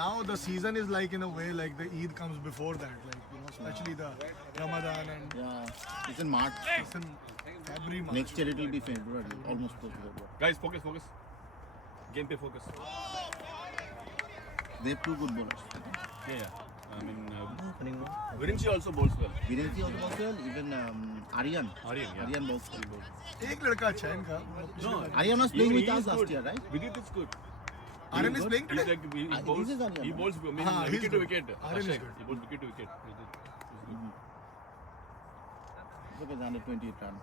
now the season is like in a way like the Eid comes before that, like especially the Ramadan and It's in March. it's in February, March. Next year it will be February, almost close to February. Guys, focus. Gameplay focus. They have two good bowlers. Yeah. I mean, Virenci also bowls well. Virenci also bowls well. Even Aryan. Aryan bowls well. एक लड़का अच्छा है इनका. No, Aryan was playing with us he's last good. year, right? Vidit is good. Aryan is playing He's today. like he bowls. this is Aryan. He bowls. I mean, he's wicket to good. wicket. Aryan is Ashek, good. He bowls wicket to wicket. Look at 120 run.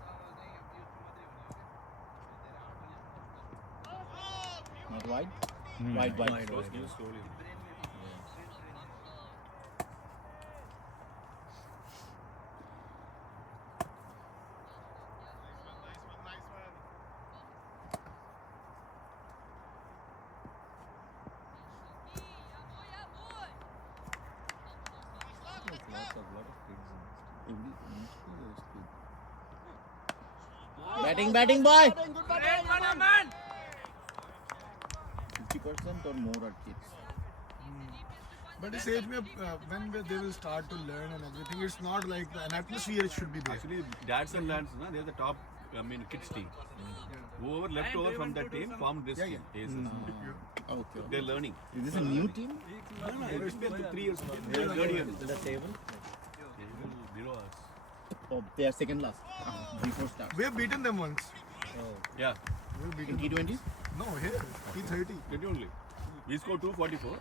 Not wide? Wide. Slowly. Batting boy! 50% or more are kids. But this age, when they will start to learn and everything, it's not like an atmosphere should be there. Actually, dads and lads, they're the top. I mean, kids team. Whoever left over from that team formed this team. Okay. They're learning. Is this a new team? No, it's been 3 years. They're third year. The table? Below us. Oh, they are second last. Before start. We have beaten them once. Yeah. We have In beaten them. T20? No, here, T30. 20 only. We scored 244.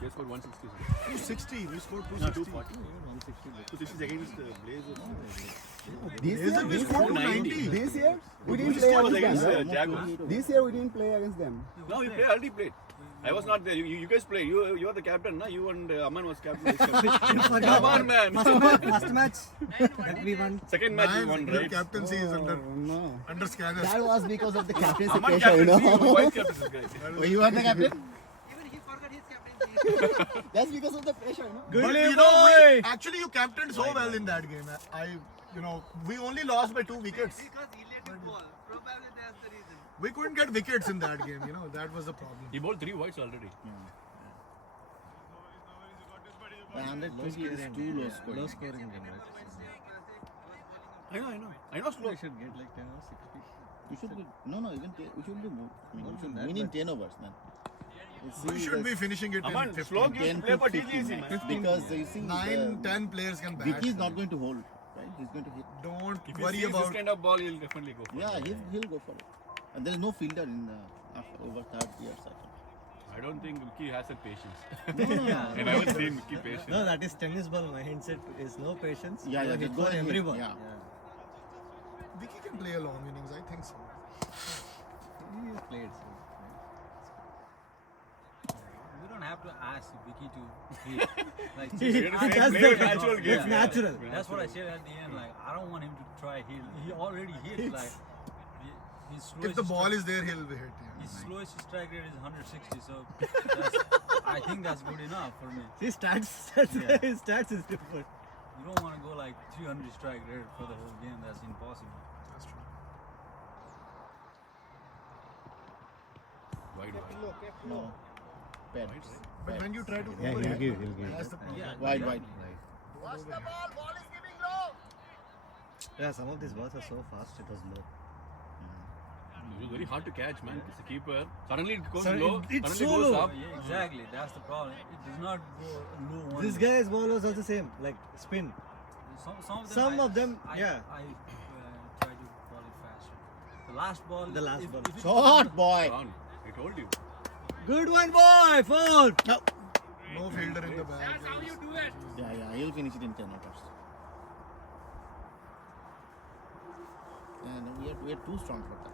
They scored 160. 260. We scored No, 260. 260 against the Blazers. Blazer, we scored 290. This year we didn't 260 play was against against them. Jaguars. This year we didn't play against them. No, we already played. I was not there. You guys played. You are the captain, na? You and Aman was captain. Come on, man. First match that we won. Second match you Man, won, your right? captaincy is No. under scanners. That was because of the captaincy Aman pressure, you captain, know. vice captain, this guy. Oh, you are the captain? Even he forgot his captaincy. That's because of the pressure, you know. But actually you captained so well in that game. We only lost by 2 wickets. Because he let it fall. Probably that's the reason. We couldn't get wickets in that game. That was the problem. He bowled 3 wides already. 120 is too low scoring. Low scoring game, right? I know slow. We should get like 10 or 60. We should be, we should be more. I mean, we should win in 10 overs, man. We should be finishing it Aman, in 15. slow games 10 play to for 15, TGC, man. because you see, 9, 10 players can bat. Vicky is not going to hold, right? He's going to hit. Don't If he worry sees about this kind of ball, he'll definitely go for Yeah, it. he'll go for it. And there is no fielder in over 30 years, I think. I don't think Vicky has that patience. No. I've never seen Vicky patient. No, that is tennis ball. My mindset is no patience. Yeah, You they hit go for and hit, everyone. yeah. Vicky can play a long innings. I think so. He has played. So. We don't have to ask Vicky to hit. Like, That's Play a the natural game. It's natural. that's what I said at the end. Like, I don't want him to try hit. He already hit. Like, his slowest If the ball is there, he'll be hit. his slowest strike rate is 160. So I think that's good enough for me. See, stats is different. You don't want to go like 300 strike rate for the whole game. That's impossible. That's true. Wide. No. Bad. But when you try to Yeah, overhit, he'll give. that's the problem. Wide. Yeah, some of these balls are so fast, it was low. It was very hard to catch, man. It's a keeper. Suddenly it goes Sir, low. it's Suddenly so goes low. up. Yeah, exactly. That's the problem. It does not go low one. This guy's ball was also same, like spin. Some of them, yeah. I try to ball it faster. The last ball. The last ball. it Short boy. Gone. I told you. Good one, boy! 4! No fielder in the bag. Yeah, he'll finish it in 10 overs. And we are too strong for that.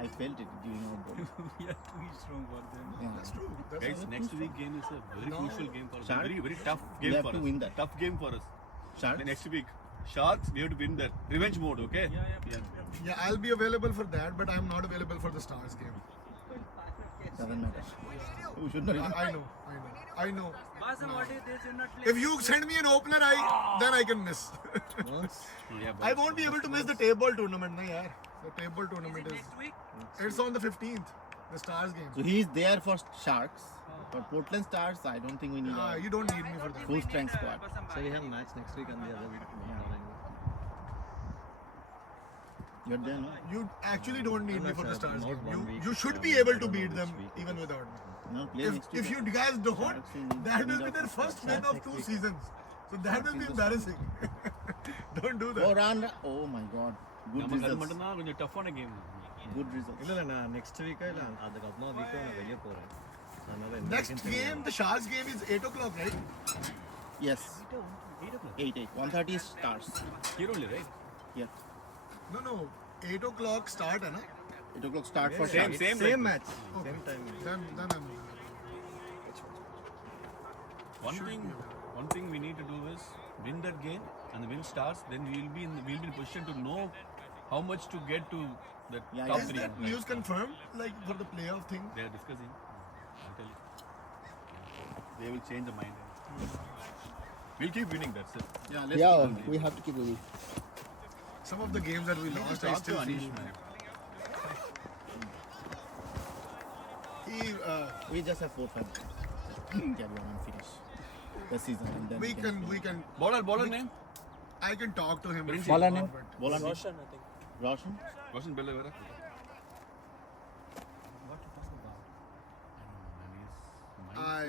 I felt it during our ball. we are too strong for them. Yeah. That's true. That's Guys, next week game is a very crucial game for us. Sharks? Very, very tough We game have for to us. win that. Tough game for us. Sharks? The next week. Sharks, we have to win that. Revenge mode, okay? Yeah, I'll be available for that, but I'm not available for the Stars game. Doesn't matter. We should not even. I know. Basim, what is this? You're not playing. If you send me an opener, then I can miss. Once. Yeah, I won't be able to miss the table tournament, na yaar. The table tournament is. Next week? It's on the 15th. The Stars game. So he is there for Sharks, For Portland Stars, I don't think we need a You don't need me for that. full strength squad. So we have match next week and the other week. You're there, no? You actually don't need me for the Stars Not game. 1 week. You should I be don't able to know beat which them week. even without me. No, play next week. If you guys don't, Stars will need- that will need be a- their first win of 2 seasons. So that will be embarrassing. Don't do Oh, that. run. Oh my god. Good நமக்கு அது results. மட்டும்தான் கொஞ்சம் டஃப்பான game. Good results. இல்ல நான் next week இல்ல அதுக்கப்புறமா week நான் வெளிய போறேன் அதனால என்ன Next game, the Sharks game is 8 o'clock, right? Yes. 8 o'clock. 8. 1:30 is Stars. Here only, right? Yeah. No. 8 o'clock start, hai na? 8 o'clock start for Same, Stars. same. same match same time Then I'm. One thing we need to do is win that game and the win Stars. Then we'll be in position to know how much to get to the Yeah, top yeah. Is 3. that news confirmed? Like for the playoff thing? They are discussing. I'll tell you. They will change the mind. We'll keep winning. That's it. Yeah, let's Yeah, keep on we have to keep winning. Some of the games that we lost, I Talk to still Anish, feel. man. He, We just have 4-5 carry on and finish the season and then we can. Bowler name? I can talk to him. Prince. before, Bowler name? but- Bolan Roshan, I think. Roshan? Roshan Bella Vera.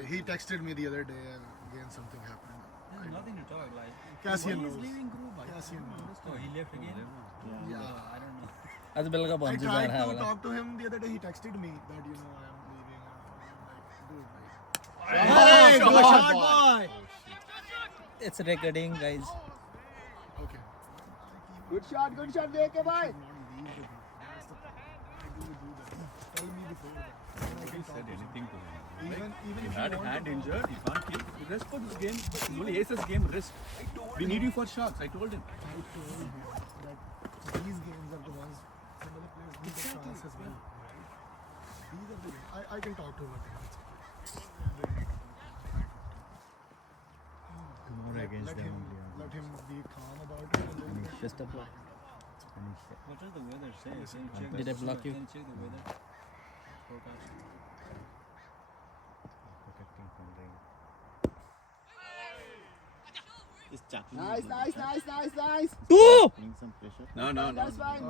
He texted me the other day and again something happened. There's nothing to talk. Like, Cassian why knows. he's leaving group? Cassian knows. Oh, he left again. Yeah. Yeah. I don't know. ಅದು ಬೆಳಗ್ಗೆ I ಬಂದು tried ಜಾಣ to talk to him the other day. He texted me that I am leaving. I'm like, dude, hey shot good shot boy. boy it's recording guys okay. Good shot, Deke bhai. Tell me before that. Nobody said anything to him. Even He if had you a want hand to injured. He can't play. Rest for this game. It's only Aces game. Rest. We need you for Sharks. I told him. I told him that these games are the ones some other players need a chance as well. These are the I can talk to him again. Tomorrow against Let them him only, yeah. let him be calm about it. And then just up What does the weather say? Can you check Did the I block you? Can you check the weather forecast? protecting from rain Is Chucky Nice. putting some pressure? No. That's fine.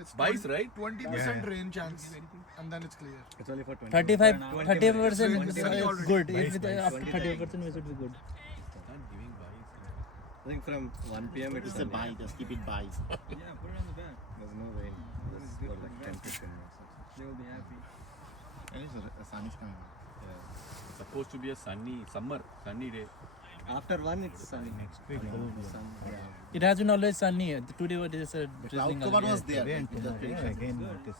it's Bice, right? 20% rain chance, and then it's clear. it's only for 20 30% already. good. Bice, If bice, up to 30% we should be good. Not giving buys. I think from 1 p.m. it's It's a buy, just keep it buy. Yeah, put it on the back. there's no rain just for like 10-15 minutes They will be happy. And it's a sun is coming out. It's supposed to be a sunny day. after 1 it's sunny next week sun It has been always sunny. Today what is a Cloud drizzling cover was again. there. It just very again it is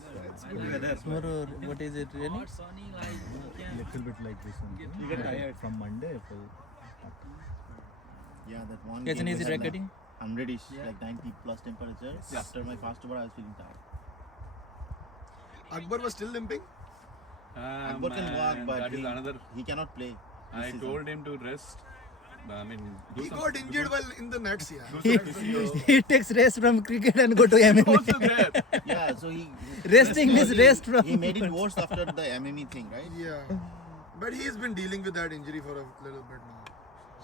good weather Tomorrow, what is it really? Hot, sunny, like you can. little bit like this one. you get tired From Monday, full. Yeah, that one Yes, game and is we it had recording? like 100-ish, like 90 plus temperature. Yeah. After my fast over, I was feeling tired. Akbar was still limping. Akbar can walk, but that is another. he cannot play. this I season. told him to rest. I mean, do He some- got injured while in the nets. Yeah. do some physio. He takes rest from cricket and go to Also MMA. there. Yeah, so he Resting is rest from. he made it worse after the MMA thing, right? Yeah. But he's been dealing with that injury for a little bit now.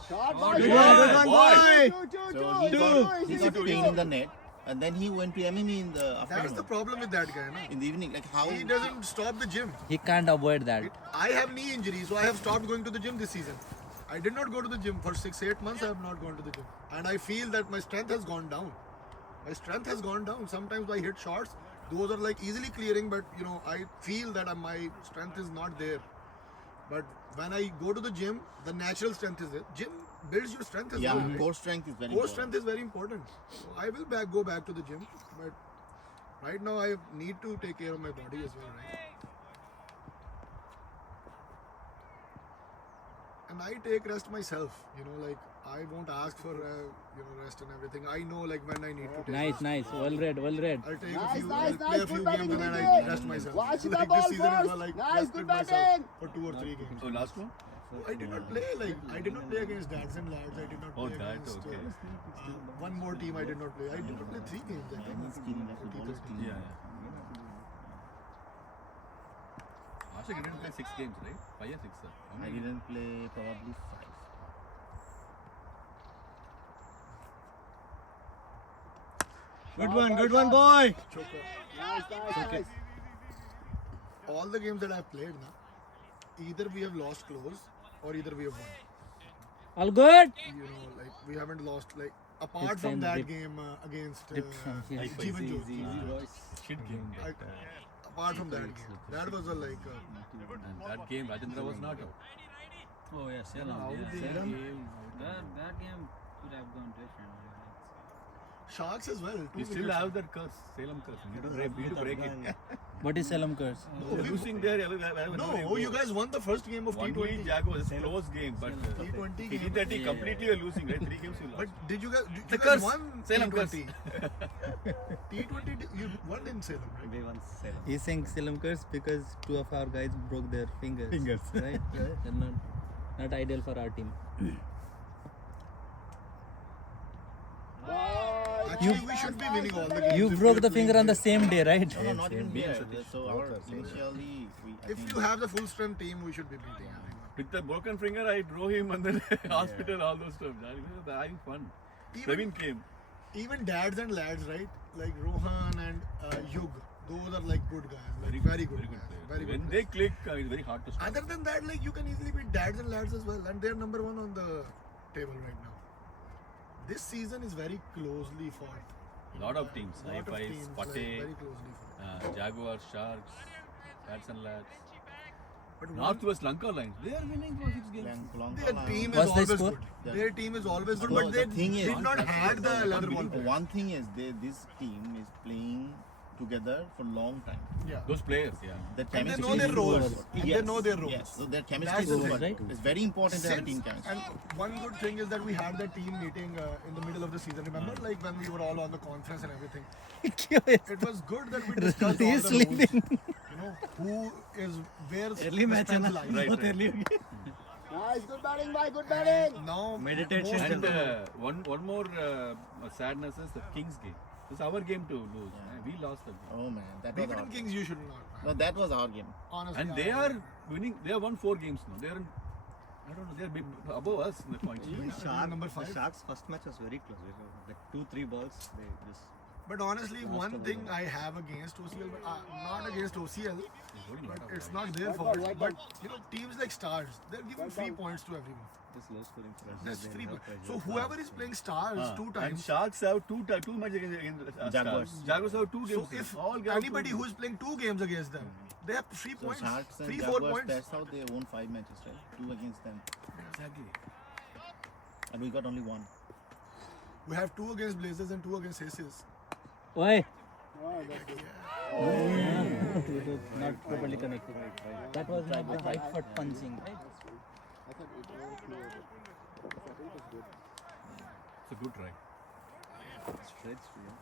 Shot, Oh, boy. good one, boy. So he got pain in the net, and then he went to MMA in the That's afternoon. the problem with that guy. No? In the evening, like how? He doesn't stop the gym. He can't avoid that. I have knee injury, so I have stopped going to the gym this season. I did not go to the gym for 6-8 months. I have not gone to the gym, and I feel that my strength has gone down. My strength has gone down. Sometimes I hit shots; those are like easily clearing, but I feel that my strength is not there. But when I go to the gym, the natural strength is there. Gym builds your strength as Yeah, well. Right? core strength is very Core important. strength is very important. So I will go back to the gym, but right now I need to take care of my body as well, right? And I take rest myself. Like I won't ask for rest and everything. I know like when I need to take. Nice, nice. Well read, well read. I'll take Nice, a few. nice, I'll play a nice. few Good games batting, and then I Nikhil. rest myself. Watch the Like ball this season is first. like Nice, rested good myself batting. for 2 or 3 games. Oh, last one? I did not play I did not play against Dads and Lads. I did not Oh, play that, against okay. one more team. I did not play. I did not play 3 games. I think. He's killing, like the ball is killing. Yeah. Ashik, you didn't play 6 games, right? 5 or 6, sir. How I many games? didn't play probably 5. Good one, boy. Nice, nice. All the games that I've played, either we have lost close or either we have won. All good. You know, like we haven't lost. Like apart It's from kind of that dip- game against dip from here. Jeevan Jyoti. Shit game. Apart from that game, that was a like. And that game, Rajendra was not out. Oh yeah, Salem. How Yeah, they Salem. game- That game could have gone different. Sharks as well. We still have that curse, Salem curse. We need to break it. What is Salem curse? We're losing there. No, you guys won the first game of T20 T20. Jaguars. It's a close game, but T20 game. T30 completely you're losing, right? 3 games you lost. But did you guys? The You guys curse. won Salem T20. T20 you won in Salem, right? We won 7. He's saying Salem curse because 2 of our guys broke their fingers. Right? They're not ideal for our team. Actually, we should be winning all the games. You if broke we the are finger on the same day, right? No, not even Me and there. Satish. So our initially, I If think you have the full strength team, we should be beating everyone. With the broken finger, I drove him and then hospital, all those stuff. They're having fun. Praveen came. Even dads and lads, right? Like Rohan and Yug, those are like good guys. Like very good. Very good guys, players. Very When good. they click, it's very hard to stop. Other than that, like you can easily beat dads and lads as well, and they're number 1 on the table right now. This season is very closely fought. Lot of teams. Lot of High teams, Fives, like, Pate, very closely fought. Jaguars, Sharks, Cats and Lads. But one, Northwest Lanka Lions. They are winning for 6 games. their team is What's the always score? good. Yeah. Their team is always good, So but they the thing is- did not have the leather ball. players. One thing is this team is playing together for long time. Yeah. Those players, yeah. The And they chemistry know their is roles. good. And they Yes, know their roles. Yes, so their chemistry That's is the good. thing. It's very important to have a team Since, chemistry. and one good thing is that we had the team meeting in the middle of the season. Remember, like when we were all on the conference and everything. It was good that we discussed all the He's roles. sleeping. You know, who is where Early match है ना? lies. Right, बहुत right. early. Nice, good batting, bye, good batting. Now, Meditation. most of And the- one more sadness is the Kings game. It's our game to lose. We lost the game. Oh man, that was our Beaten game. Kings, you should not. No, that was our game. Honestly, And they are winning. They have won 4 games now. They are, I don't know, they are above us in the points. number The 5. Sharks' first match was very close. We were like 2-3 balls. They just. But honestly, one thing I have against OCL, but not against OCL, but it's not their fault. But you know, teams like Stars, they're giving free points to everyone. Just low scoring for us. That's They free. have pressure. So whoever is playing Stars 2 And times. Sharks have two matches against Jaguars. Stars. Jaguars have 2 So games. if all guys anybody who is playing 2 games against them, they have 3 So points, Sharks and 3-4 Jaguars, points. that's how they won 5 matches, right? 2 against them, Exactly. and we got only 1. We have 2 against Blazers and 2 against Aces. Why? Oh, that's good. Not properly connected. That was not the right foot punching. I thought it was clear. I think it's good. It's a good try. Stretch, yeah.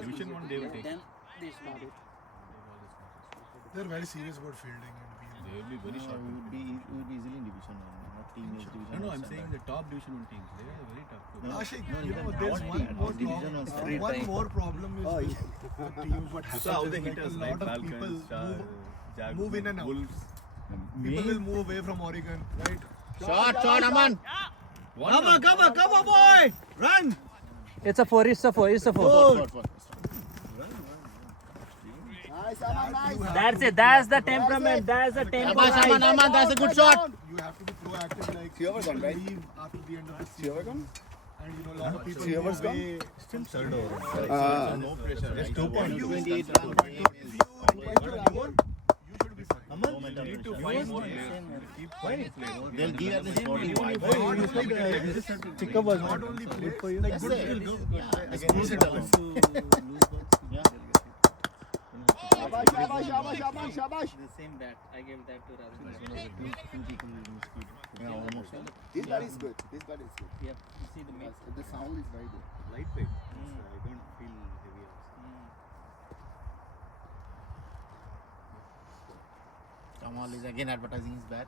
Division 1 they will take. They're very serious about fielding and being. They will be very No, sharp. we would be easily in Division 1. Not team is Division No, 1 I'm standard. saying the top Division 1 teams. They are very tough. No, Ashik, no, you even know, there's our one team, more our division was problem. free One time. more problem is with the teams. What happens So how is they like hit a us, lot right? of people Falcons, Jaguars, move in and out. Wolves. People will move away from Oregon, right? Shot, Aman! Come on, boy! Run! It's a 4, it's a 4, it's a 4. Nice, Aman, nice. That's it, that's the temperament, that's the tempo. Aman, that's a good shot! You have to be proactive, like people leave after the end of the season. And you know, a lot of people move away. No pressure, right? 2.28 you should be fine. You need to find more players. Keep finding players. They'll give at least 40. Not only players, like good players. Yeah. Shabash, shabash, shabash, shabash, shabash. The same bat, I gave that to Ravindra. Yeah, almost. This bat is good. This bat is good. Yep, you see the mix. The sound is very good. Lightweight. I don't feel heavy also. Kamal is again advertising his bat.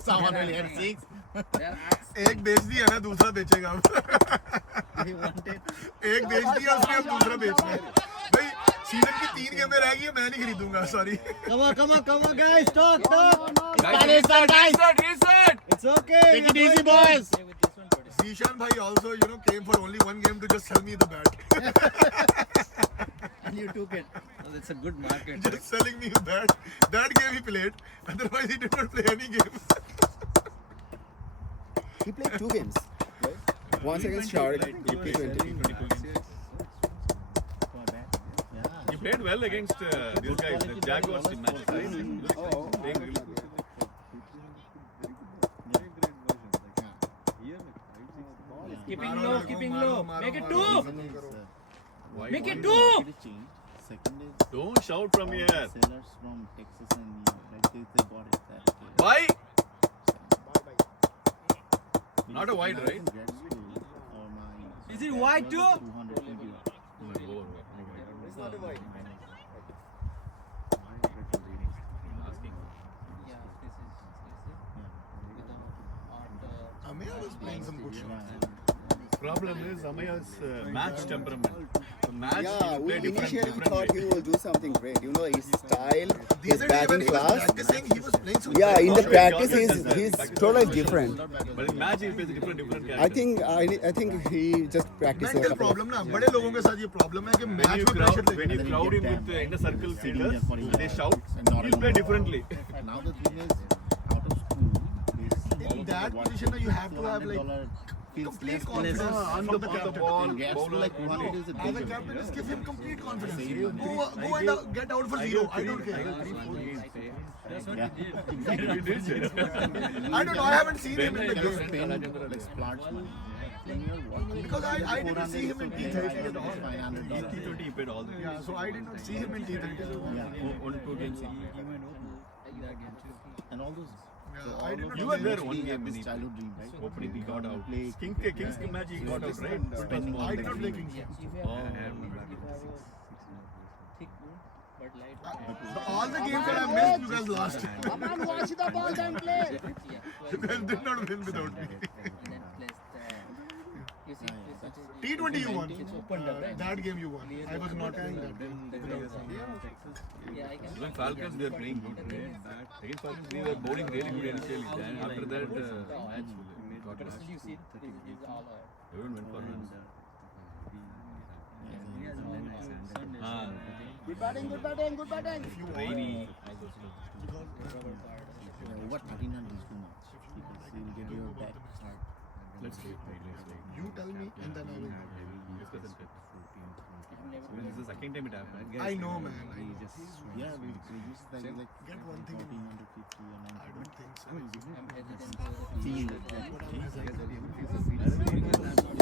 Someone will hit 6. एक बेच दिया ना दूसरा बेचेगा अब He wanted. एक बेच दिया उसने अब दूसरा बेचना है भाई सीजन की 3 गेमें रह गई है, मैं नहीं खरीदूंगा, sorry. Come on, guys. Talk. Guys, reset. It's okay. Take it easy, boys. Play with this one, buddy. Zishan bhai also, you know, came for only one game to just sell me the bat. And you took it. Oh, that's a good market. Just selling me a bat. That game he played. Otherwise, he did not play any game. He played 2 games. Right? Once against Shark, T20. He played well against these guys, the Jaguars in match, right? Playing really good. Keeping low. Make it 2. Why- Make it why- 2. Second is Don't shout from here. sellers from Texas and New York. Like they got it. That, Why? Not a wide, right? Is it wide too? 220. It's not a wide. Yeah, this is Amir was playing some good shots. Problem is Amaya's match temperament. So match Yeah, he'll we play initially different thought way. he will do something great. You know, his style, The his other day when batting he was class. practicing, he was playing some Yeah, in the Always practice, always he's does that. totally different. But in match he plays a different character. I think he just practiced a mental couple of. problem ना, बड़े लोगों के साथ ये problem है कि when match you में crowd, pressure when you लेके crowd him with the inner circle fielders, they shout, he'll play differently. Now the thing is, out of school, in that position you have to have like complete confidence On from the the captain. ball, Gets bowler. like 200 is a As a big captain, just give him complete confidence. Same. Go and get out for zero. I don't care. That's what Yeah. he did. He did it. I don't know. I haven't seen him in the game like splurge money. because I didn't see him in T30 at all. In T20 he played all the Yeah, so I did not see him in T30. only 2 games. And all those. Yeah, I did not You see were him. there one game when his he childhood dream, right? opening he got out. Play Kings match he got out, right? Spending I did not play Kings. If you have thick wood, but light. All the games that I missed, you guys lost. Come on, watch the ball then play. Yeah. You guys did not win without me. And then plus the. You see, T20 you won. It's opened up, right? That game you won. I was not playing that game. Yeah, I can. Even Falcons they are playing good. Against Falcons they were bowling really good initially. Then after that match got lost. You see, this is all oil. Everyone went for runs. Good batting. Rainy. Over 1300 is too much. Because you will get your back hard. Let's see. You tell me and then I will. This is the second time it happened. I know, man. Yeah, we used to like Get one thing. 1450 or I don't think so. I'm hesitant for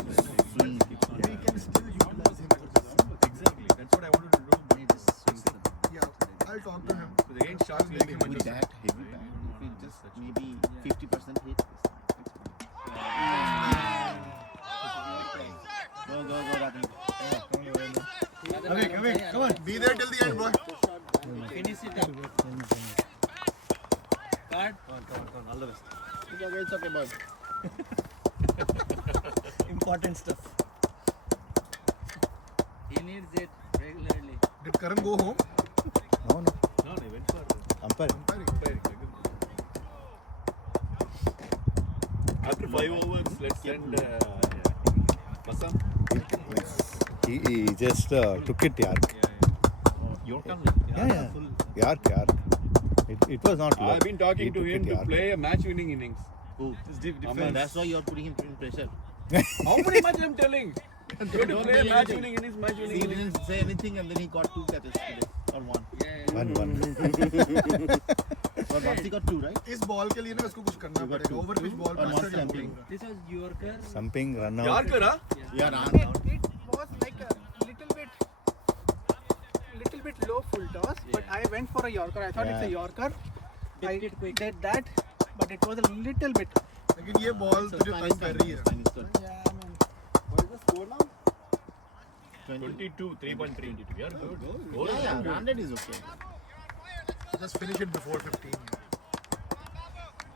the swing. We can still utilize him for this. Exactly. That's what I wanted to do. But he just swings the bat. Yeah, I'll talk to him. Because again, Sharks make him With that heavy bat, if it just maybe 50% hit, go, Ratan. Come on. Be there till the end, boy. finish it up. Card. It's okay, boy. Important stuff. He needs it regularly. Did Karan go home? No, they went for Umpiring. umpiring. After 5 overs, let's send Masam. He just took it, Yark. Yorker. Yark. It was not luck. I've been talking He to took him it, to Yark. play a match-winning innings. Oh, that's why you're putting him in pressure. How many matches I'm telling? He had to play a match-winning innings, He match-winning innings. didn't say anything and then he got 2 catches today. Or 1. One. But once he got 2, right? इस ball के लिए ना इसको कुछ करना पड़ेगा. Over pitch ball Or पे not अच्छा stamping. bowling. This was Yorker. Something run out. Yorker, huh? Yeah, Ran. It was like a little bit low full toss, but I went for a Yorker. I thought it's a Yorker. I Picked it quick. did that, but it was a little bit. लेकिन ये ball तुझे तंग कर रही है. Yeah, man. What is the score now? 22, 3.3. Yeah, good. Goal. Yeah, 100 is okay. Just finish it before 15.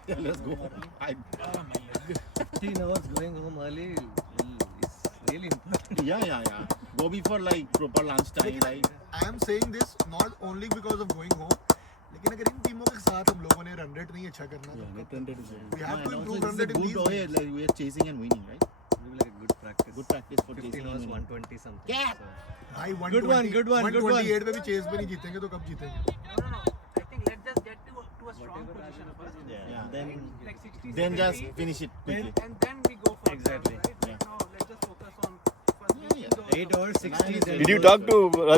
Yeah, let's go. 15 hours going home early is really important. Yeah. Go before like proper lunch time, right? I am saying this not only because of going home, लेकिन अगर इन टीमों के साथ हम लोगों ने run rate नहीं अच्छा करना तो we have to improve run rate in these way, games. like we are chasing and winning, right? It'll be like a good practice. Good practice for 15 chasing overs, and winning. 120 something. Yeah. So, भाई Good one, 120 good one, good one. 128 पे भी chess पे नहीं जीतेंगे तो कब जीतेंगे? No. I think let's just get to a strong position first. Yeah. Then Like 60. then just finish it quickly. And then we go for Exactly. Right? Yeah. Right now, let's just focus on first finishing those 8 overs, 60. Nice. Then Did you go. talk to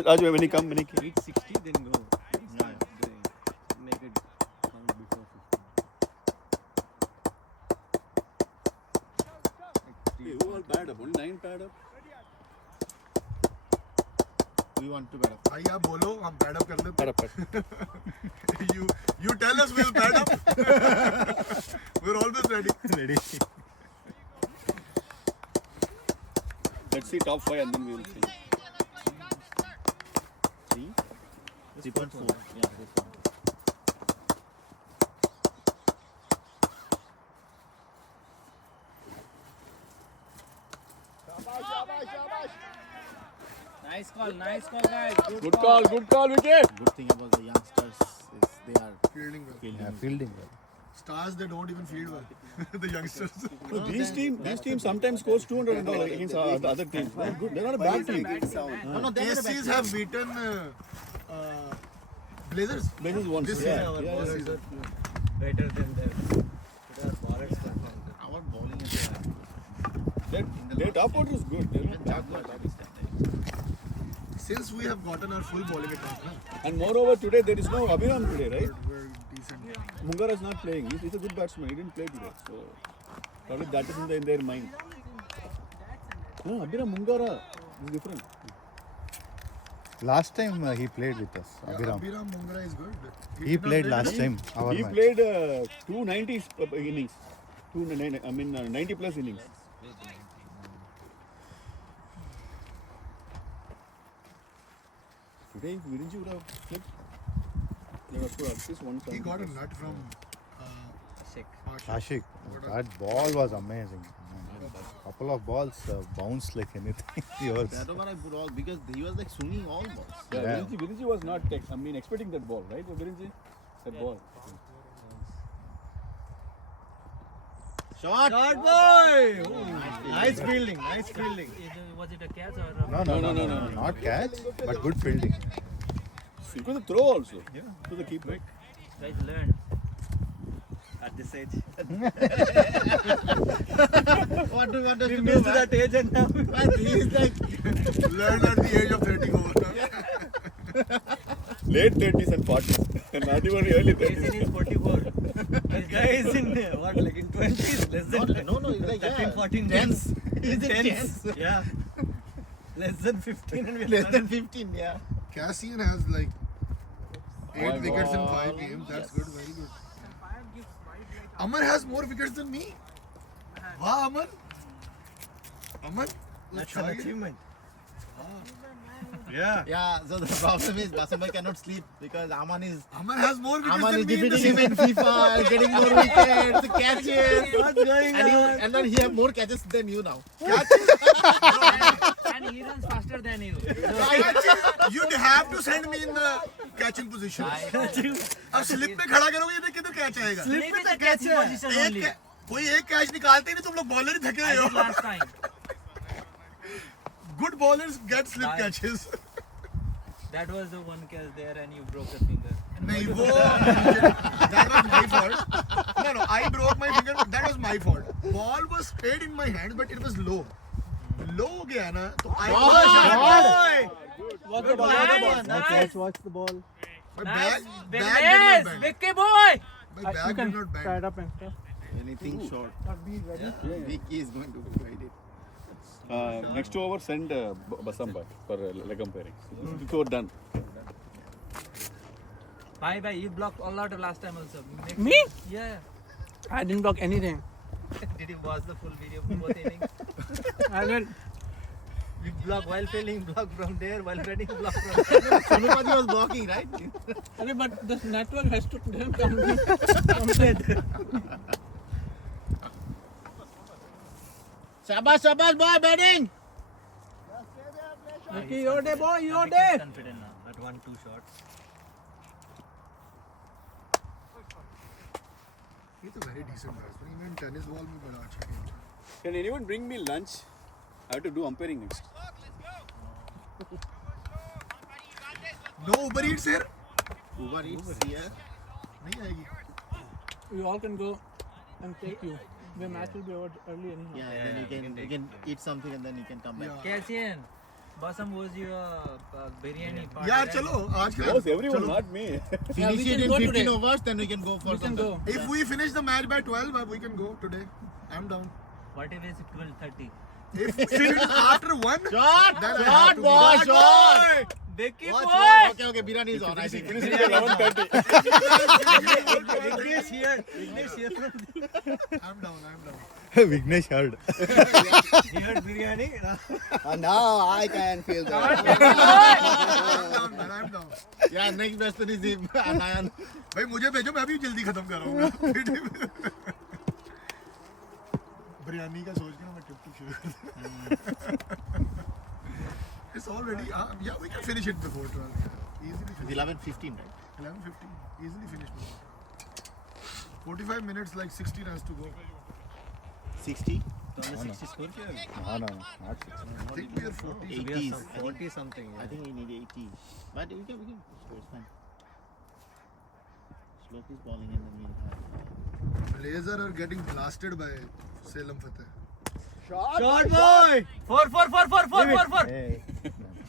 Raju when he come? When he came? 8, 60, then go. Yeah. Make it count before 15. Who all paired up? Only 9 paired up. We want to bat up. भाई आप बोलो हम pad up कर लेते हैं. you tell us we'll pad up. We're always ready. Let's see top 5 and then we will see. 3.4. Yeah, this one. Nice call, guys. Good call, wicket. Good thing about the youngsters is they are Fielding well. fielding. Yeah, fielding well. Stars they don't even field well. The youngsters. So these teams sometimes scores 200 and all against the other teams. They're good. They're not a bad team. No, they are ACs have beaten Blazers. Blazers won. This Yeah, season. yeah, This yeah. season. Better than them. Today our bowlers performed. our bowling is Their top order is good. They're not bad. Since we have gotten our full bowling attack, na, And moreover, today there is no Abhiram today, right? we're decent. Mungara is not playing. He's a good batsman. He didn't play today. So probably that is in their mind. No, Abhiram Mungara is different. Last time he played with us, Yeah, Abhiram. Abhiram Mungra is good. He did not played play last today. time, our He match. played 290 innings. 90 plus innings. Today, Virinji would have flipped. They were to assist one He time. got a nut from Ashik, that ball was amazing. Couple of balls bounced like anything. Yours. that over I put all because he was like swinging all balls. Yeah, Yeah. Virinji was not expecting that ball, right? Virinji, that ball. Shot! boy! Nice fielding, nice fielding. Was it a catch or No, not catch, but good fielding. You could throw also. Yeah. To the keeper. guys learn? At this age. What do We you missed that age and now. He is like learned at the age of 34. Late 30s and 40s. Not even early He's in 30s. his 44. This guy is in what, like in 20s? Less than no, he's like 13, 14 tens. He's in Tens. Yeah. Less than 15 and we're Less than 15, yeah. Cassian has like 8 My wickets in God. 5 games. That's good, very good. Amar has more wickets than me. Wow, Amar. Amar. That's an achievement. Yeah. Yeah, so the problem is Basambai cannot sleep because Aman is has more wickets Aman is than me in the defeating him in season. FIFA, getting more wickets, catches. What's going on? And then he have more catches than you now. And he runs faster than you. You'd have to send me in the catching position. अब slip पे खड़ा करोगे तो किधर catch आएगा? Slip is a catching position only. कोई एक catch निकालते ही नहीं तुम लोग बॉलर ही थके I हुए did हो. last time. Good bowlers get slip Bye. catches. That was the one catch there and you broke a finger. नहीं वो that was my fault. No, I broke my finger. That was my fault. Ball was straight in my hand, but it was low. Low हो गया ना तो I Watch the ball, watch the ball. Nice. Watch the ball. my Nice. bag did not bend. Vicky boy. My bag did not bend. Tied up and stuff. Anything short. Vicky is going to guide it. Next over, send Basambai for leg umpiring. Before done. Bye. You blocked a lot of last time also. Me? Yeah. I didn't block anything. Did you watch the full video for both innings? I didn't. You block while fielding, block from there, while batting, block from there. Sonupati was blocking, right? Okay, but this network has to come. Shabash boy, batting! Okay, your day, boy, your Vicky day. is confident now. At 1-2 shots. He's a very decent batsman. Even tennis ball में बड़ा अच्छा खेलता है. Can anyone bring me lunch? I have to do umpiring next. No Uber Eats here. Uber Eats here. नहीं आएगी. We all can go and take you. The match will be over early anyhow. Yeah, then you can eat something and then you can come back. Yeah. Cassian, Basam was your biryani party. यार right? चलो आज के Boss, everyone, not me. Finish we it can in go 15 today. overs, then we can go for We can something. go. If we finish the match by 12, we can go today. I'm down. What if it's 12:30? If we finish after 1, Shot! then I have Shot, to boy! go. Shot! Vicky Watch, boy! watch. Okay, Biryani is on. I think. Finish it at 11:30. Vignesh here. Vignesh here from I'm down. Vignesh heard. he heard biryani. Now I can feel that. I'm down. Yeah, next person is him. Anayan. भाई मुझे भेजो मैं अभी जल्दी खत्म कर रहा हूँ. बिरयानी का सोच के ना मैं टिप शुरू कर दूँ. It's already yeah, we can finish it before 12. Yeah. Easily It's finish. 11:15, right? 11:15. Easily finish before 45 minutes, like 60 runs to go. 60? Only 60 score. No, not 6. I think we are 40. 80s. Some 40 something. I think we need 80. But we can it's fine. Slope is bowling and then we'll have. Blazer are getting blasted by Salem Fateh. Shot boy! 4. Hey.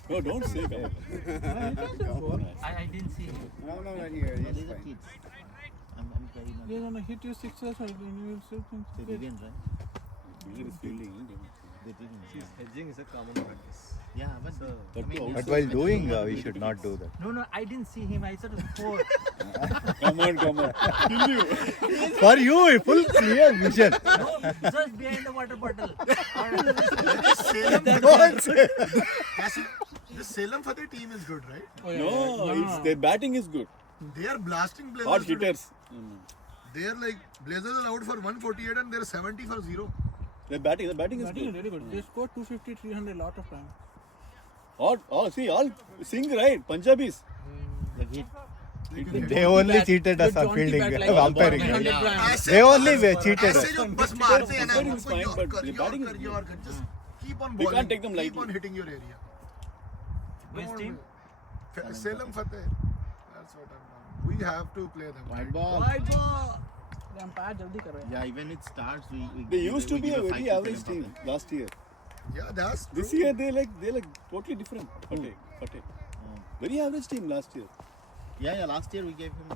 No, don't say that. I didn't see him. No, here. No, these are kids. I'm very much. They're gonna hit you sixes or you will still think. They didn't, right? Miller is fielding. They didn't. Yeah, Hedging is a common practice. yeah but I mean, But while doing, we should not do that. No, I didn't see him. I said it was 4. Come on. Kill you. For you, full clear vision. No, just behind the water bottle. This Salem Fateh team is good, right? Oh, yeah, No, their batting is good. They are blasting Blazers. Hot today. hitters. They are like Blazers are out for 148 and they're 70 for 0. Their batting is Batting is good. really good. They scored 250, 300 lot of time. See, all sing right. Punjabis. the hit. They only cheated us on fielding, umpiring. They only cheated us. ऐसे जो बस मारते हैं ना Umpiring is उनको fine, but Yorker, the batting is Yorker, good. Yorker. Just keep on We bowling. can't take them Keep lightly. on hitting your area. Which team? Salem Fateh. That's what I'm on. We have to play them. White ball. White ball! The umpire jaldi kar rahe hain. Yeah, even it starts, we They used to we be give a fight very to average Salem team last year. Yeah, that's This true. year they're like totally different. Fateh. Very average team last year. Yeah, last year we gave him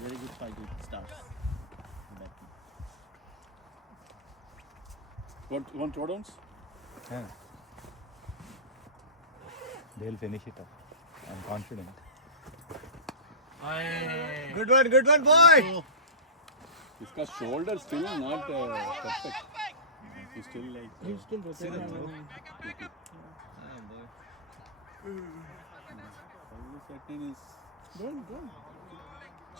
very good fight with Stars. Want throwdowns? Yeah. They'll finish it up. I'm confident. Aye. Good one, boy! Iska shoulder still not perfect. He's still like. He's still rotating. Certain is Go.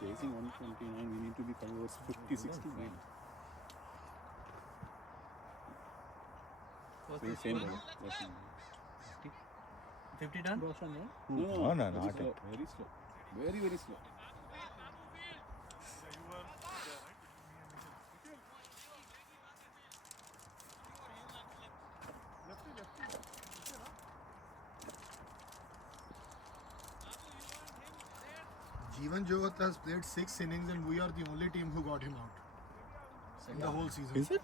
chasing 129. We need to be 5 overs 50, 60. Same ball. 50 done? Roshan, yeah? No, very not slow. it. Very slow. Very slow. Jeevan Joghat has played 6 innings and we are the only team who got him out in the whole season. Is it?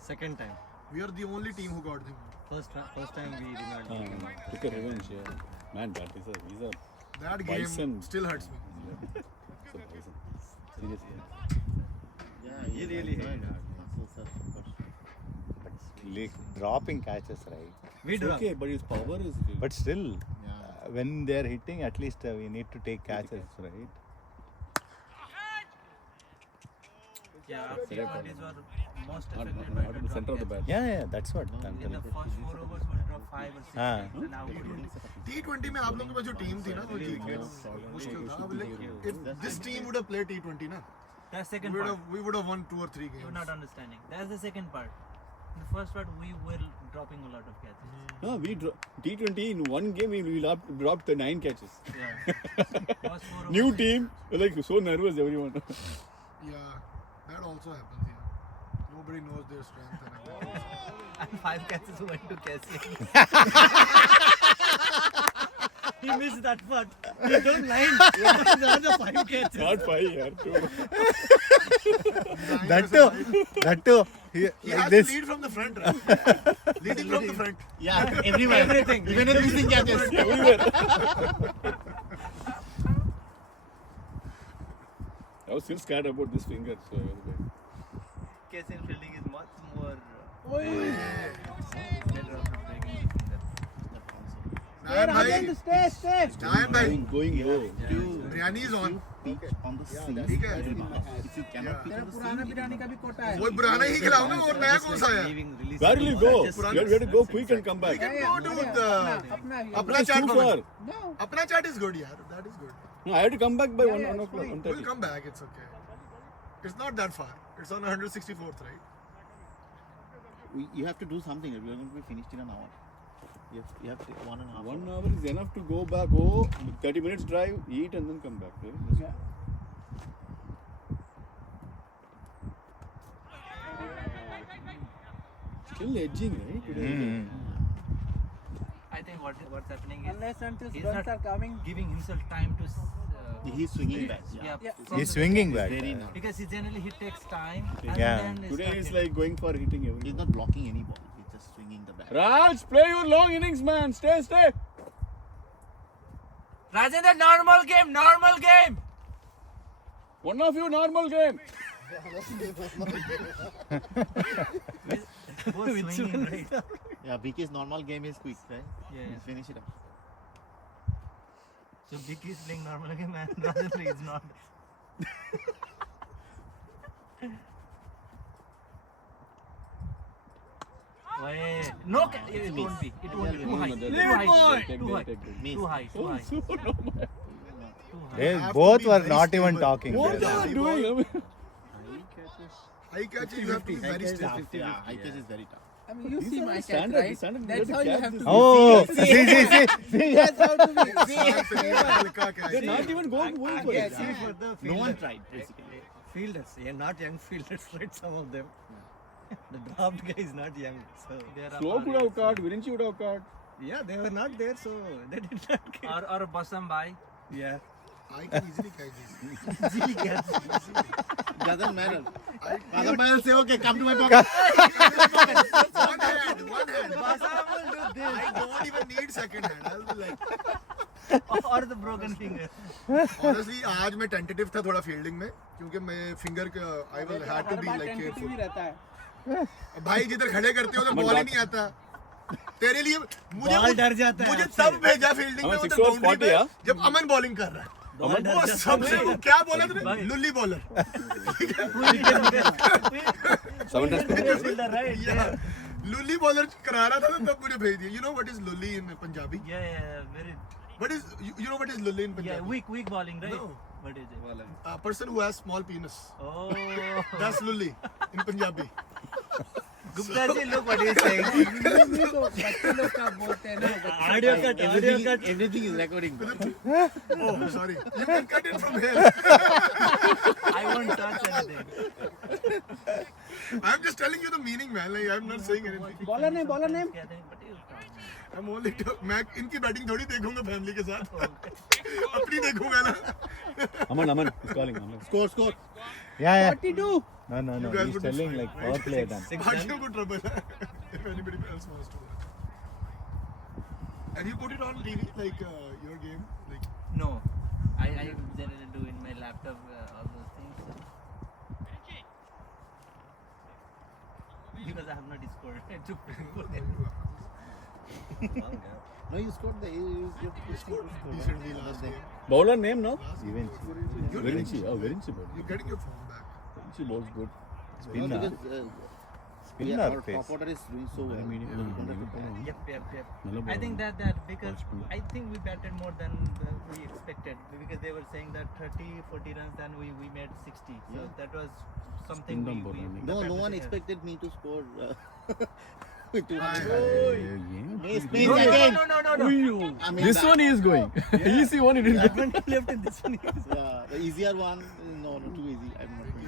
Second time. We are the only team who got him out. First time we did not get him. Took a revenge, yeah. Man, that is he's a That game Bison. still hurts me. bison. Seriously. Yeah, He really enjoyed hit it. Muscles are super strong. Dropping catches, right? We It's drop. okay, but his power is. But still, Yeah. when they're hitting, at least we need to take catches, right? Yeah, our T20s were most Not affected by in the center of the bat. Yeah, that's what I'm In telling the you. first 4 overs, we'll drop 5 or 6. हाँ. And now we do. T20 में आप लोगों के पास जो team थी ना वो जीतने मुश्किल था. If this team would have played T20 ना, That's second part. we would have won 2 or 3 You're games. not understanding. That's the second part. In the first part, we will dropping a lot of catches. No, we T20 in one game we dropped the 9 catches. Yeah. Was 4 New over 6. team, like so nervous everyone. Yeah, that also happens. Yeah, nobody knows their strength and everything. And 5 catches went to Casey. He missed that part. He don't mind. Not the 5 catches. Not 5, yeah. 2. That too. He has This. to lead from the front, right? Leading from the front. Yeah, everywhere. Everything. Even in missing catches. Everywhere. I was still scared about this finger, so I was like, Casey fielding is much more better after breaking his finger. Nayan bhai, Nayan bhai, going low. biryani is on. Pitch on the sea. ठीक है। If you cannot pitch on the sea, biryani का भी कोटा है. वो पुराना ही खिलाऊंगा और नया कौन सा है? Where will you go? You have to go quick and come back. We can go to the अपना अपना It's chat too for far. अपना chat is good, yaar. That is good. No, I have to come back by 1 o'clock. We'll 1:30. come back. It's okay. It's not that far. It's on 164th, right? you have to do something. We are going to be finished in an hour. You have to 1.5 1 hours. hour is enough to go back. Oh, 30 minutes drive, eat and then come back. Right? Yeah. Still edging, right? Today. I think what's happening is Unless until he's runs not are coming. giving himself time to. He's swinging back. Yeah. Yeah. He's swinging back. Very nice. Because generally he takes time. And Yeah. then Today started. is like going for hitting He's everything. not blocking any ball. He's just swinging the bat. Raj, play your long innings, man. Stay. Rajendra, normal game. One of you, normal game. Both swinging, right? Yeah, Vicky's normal game is quick, right? Yeah. He'll finish it up. So Vicky is playing normal game and Rajendra is not. Wait, no, it won't be. It won't be. Too high. Too high. Too high. Too high. Too high. Too high. They have to both be were very not even stable. talking. What They- are you doing? I mean, High catches, you have to be very stable. Yeah, high catch is very tough. I mean, you These see are my the cat, standard- right? standard That's you how you have have to to catch be. Oh, see. That's how to be. हल्का क्या they're है? not even going for it. See for the No one fielders. tried, basically. Fielders, yeah, not young fielders, right? Some of them. The dropped guy is not young, so they are. Slow could have caught, Virinchi would have caught. Yeah, they were not there, so they did not get. Or Basam Bhai. Yeah. I can easily catch this. Easily catch. Doesn't matter. Other man will say, okay, come to my pocket. One hand. Basam will do this. I don't even need second hand. I'll be like, Or the broken finger. honestly, आज मैं tentative था थोड़ा fielding में क्योंकि मैं finger का I will have to her be bar like tentative careful. ही रहता है. भाई जिधर खड़े करते हो तो बॉल ही नहीं आता. तेरे लिए मुझे बॉल डर जाता है मुझे आपसे. तब भेजा फील्डिंग में हमें उधर 6 overs बाउंड्री 40 पे है. जब अमन बॉलिंग कर रहा है. बॉल डर वो जाता सबसे है. वो क्या बोला तूने? भाई. लुल्ली bowler. 7 runs. Fielder, right? Yeah. लुल्ली बॉलर करा रहा था तो तब मुझे भेज दिया. You know what is लुल्ली in Punjabi? Yeah, very. What is you know what is lulli in Yeah, Punjabi? weak bowling, right? No. What is it? A person who has small penis. Oh. That's lulli in Punjabi. Gupta ji, look what he is saying. Hindi तो बच्चे लोग का बोलते हैं ना. Audio cut. Everything is recording. Oh, sorry. You can cut it from here. I won't touch anything. I'm just telling you the meaning, man. Like I'm not saying anything. Bowler name, bowler name. I'm only मैं इनकी batting थोड़ी देखूंगा family के साथ. अपनी देखूंगा ना. Aman, he's calling. Aman. Score. Yeah. 42. No. You guys He's would be telling fine, like right? power play done. Bhatia को trouble है. If anybody else wants to. Have you put it on TV like your game? Like No, I generally do in my laptop all those things. Because I have not scored. I took No, you scored you scored decently last game. Bowler name, no? Even You're Virinchi. Oh, Virinchi bowler. You're getting your form back. Virinchi bowls good. spinner. because Spinner yeah, our pace. top order is doing so well. We don't have to play. Yep. I think that because I think we batted more than we expected because they were saying that 30-40 runs, then we made 60. So that was something Spin them we bowling. No one capacity has. expected me to score Space again. I mean, This one is going. Easy one. It is That one you left in this one. Yeah, the easier one. No, too easy. I'm not going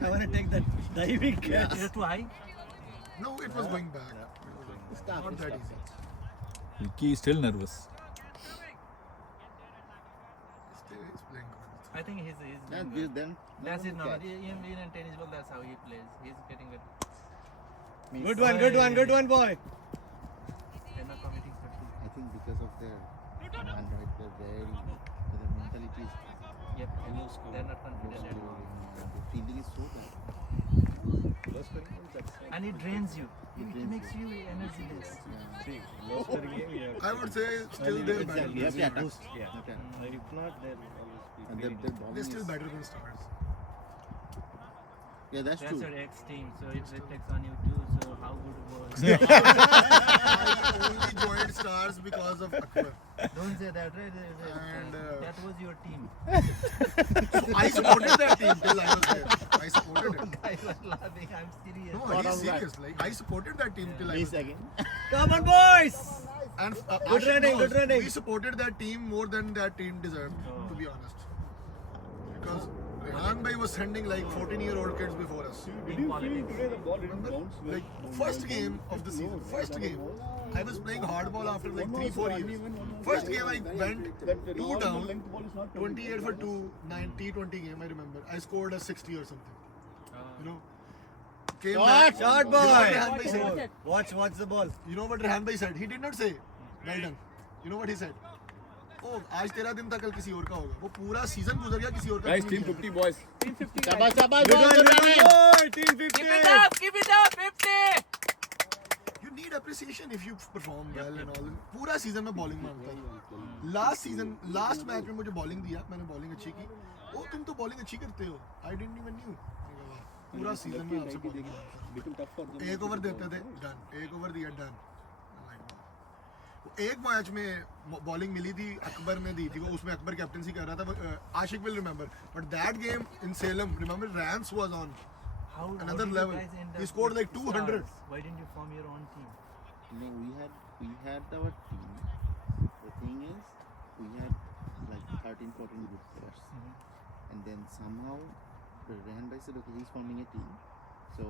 to. I want to take that diving catch. You're too high. No, it was going back. It's tough. Not It's that tough. easy. Vicky is still nervous. Still, he's playing good. I think he's And doing good. then That's it now. catch. Even in tennis ball, that's how he plays. He's getting good. Good one, good one, good one, boy. They're not committing for two. I think because of their hand, right, their mentality is Yep. They're not confident at all. the feeling is so bad. And it drains you. It drains makes you energyless. I would say still they're better. Exactly. You have to attack. Boost, yeah. You have to attack. If not, they'll always be And feeling their bowling They're still is- better than Stars. Yeah, that's That's true. your ex team, so it reflects on you too. So how good was? I only joined Stars because of Akbar. Don't say that, right? And, that was your team. So I supported that team till I was there. I supported it. Guys are laughing. I'm serious. No, he's serious. Like I supported that team till I was Miss there. again. Come on, boys! And Good Ashik running, knows, good running. we supported that team more than that team deserved, to be honest. Because Rehan Bhai was sending like 14-year-old kids before us. In politics. Remember? Like first game of the season, first game, I was playing hardball after like 3-4 years. First game I went 2 down, 28 for 2, 90-20 game I remember. I scored a 60 or something. You know. Came back. Shot, You know what boy! Rehan Bhai said? Watch the ball. You know what Rehan Bhai said? He did not say, well done. You know what he said? Oh, आज तेरा दिन था कल किसी और का होगा. वो पूरा सीजन गुजर गया किसी और का. Guys, नहीं team किया. 50 boys. Shabash, shabash, Good boys, one, good good running. one, boy! Team 50! Keep it up, 50! You need appreciation if you perform well and all. पूरा सीजन में बॉलिंग मांगता हूँ. लास्ट मैच में मुझे बॉलिंग दिया, मैंने बॉलिंग अच्छी की. ओ तुम तो बॉलिंग अच्छी करते हो. I didn't even knew. पूरा सीजन में आपसे बॉलिंग मांगता हूँ. एक ओवर देते थे, डन. एक ओवर दिया, डन. एक मैच में बॉलिंग मिली थी, अकबर ने दी थी. वो उसमें अकबर कैप्टनसी कर रहा था. Ashiq will remember. But that game in Salem, remember Rance was on How another did you level. guys end He up scored with like 200. Stars? Why didn't you form your own team? No, we had our team. The thing is, we had like 13-14 good players. And then somehow Rehan Bhai said, okay, he's forming a team. So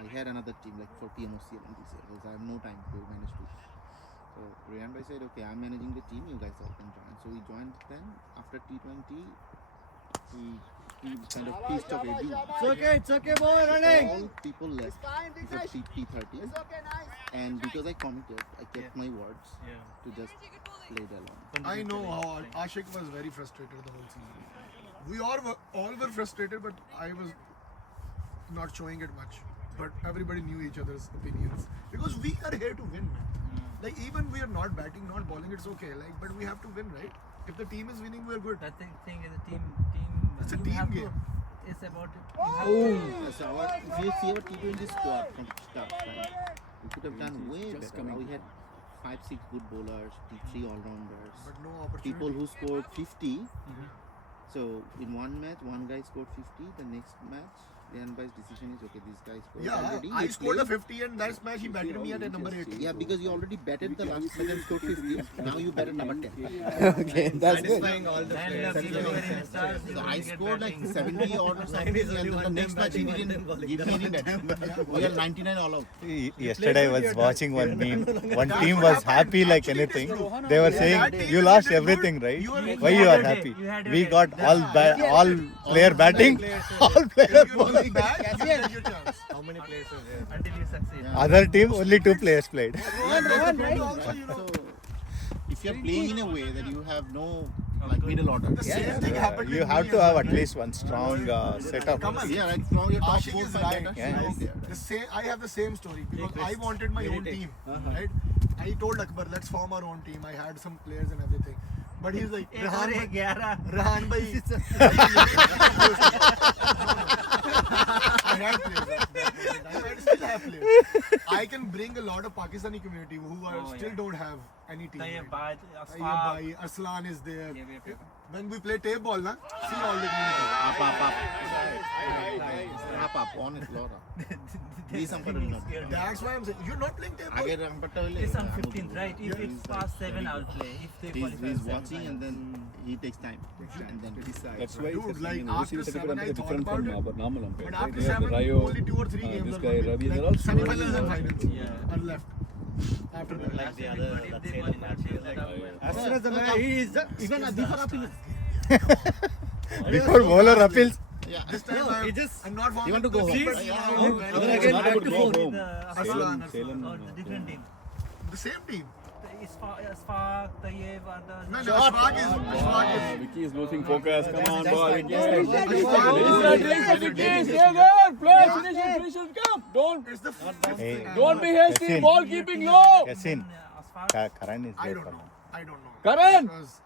I had another team like for PMOCL and this year because I have no time to manage two. So Rehan Bhai said, okay, I'm managing the team, you guys all can join. So we joined then. After T20, he kind of pieced up a deal. It's okay, boy, running! All people left for T30. And because I committed, I kept my words Yeah. to just play it along. I know how Ashik was very frustrated the whole season. We all were frustrated, but I was not showing it much. But everybody knew each other's opinions because we are here to win, man. Like even we are not batting, not bowling, it's okay. Like, but we have to win, right? If the team is winning, we are good. That thing is a team. It's a you team have game. It's about it. So if you see our T20 squad from start, right, we could have done way better. Now we had 5-6 good bowlers, 3 all-rounders, But no opportunity. people who scored 50. So in one match, one guy scored 50. The next match, Rehan Bhai's decision is okay. This guy scored Yeah, already. I he scored a played. 50 and that match he batted me at a number 8. Yeah, because you already batted the last match and scored 50. Now you batted number 10. Okay, that's good. Satisfying all the And players. in stars, you So only I get scored like batting. 70 odd or something, and then the next match he didn't give me any bet. We are 99 all out. Yesterday I was watching one meme. One team was happy like anything. They were saying, "You lost everything, right? Why you are happy? We got all player batting, all player If you bowling. look back, you get your chance. How many players are there? Until you succeed. Other team only 2 players played." So if you're playing in a way that you have no like middle order, The same thing happened You with have me to as have well. at least one strong setup. Kamal, yeah, right from your top Ashik 4 is 5 right. batters, Yeah. you know, The same, I have the same story because I wanted my own team, right? I told Akbar, let's form our own team. I had some players and everything, but he's like, Rehan bhai, I had players. I still have players. I can bring a lot of Pakistani community who are still don't have any team. Tayyib right? Baj, Tayyib Bhai, Arslan is there. Yep. When we play tape ball, na, see all the community. up. Wrap up on it, Laura. These are That's why I'm saying you're not playing table. Again, It's on 15th, right? If it's past 7, I'll play. If they qualify He's on 7, watching and then he takes time and then decides. That's why Dude, it's like, in after overseas seven, cricket I is thought different about from it. our normal umpire. But Right? after They have 7, Rayo, only 2 or 3 games this are guy going to Ravi, be, they're like, all semi-finals and small. finals Yeah. are left. After that. Like the But other, if let's they say, qualify, that will As soon as the match, he is even Adifa appeals. Before bowler appeals. Yeah. This time I'm not You want to go home? but right? It's not about go home. Salem, Salem, or the different team. the same team. Isfaq, Tayyib, others. No, Ashfaq is Vicky is losing focus. Come on, boy. Vicky. Ashfaq Stay there. Play. Finish it. Come. Don't is the Hey, be hasty. Yasin. Ball keeping low. Yasin. Karan is I there don't for know. now. I don't know. Karan! Because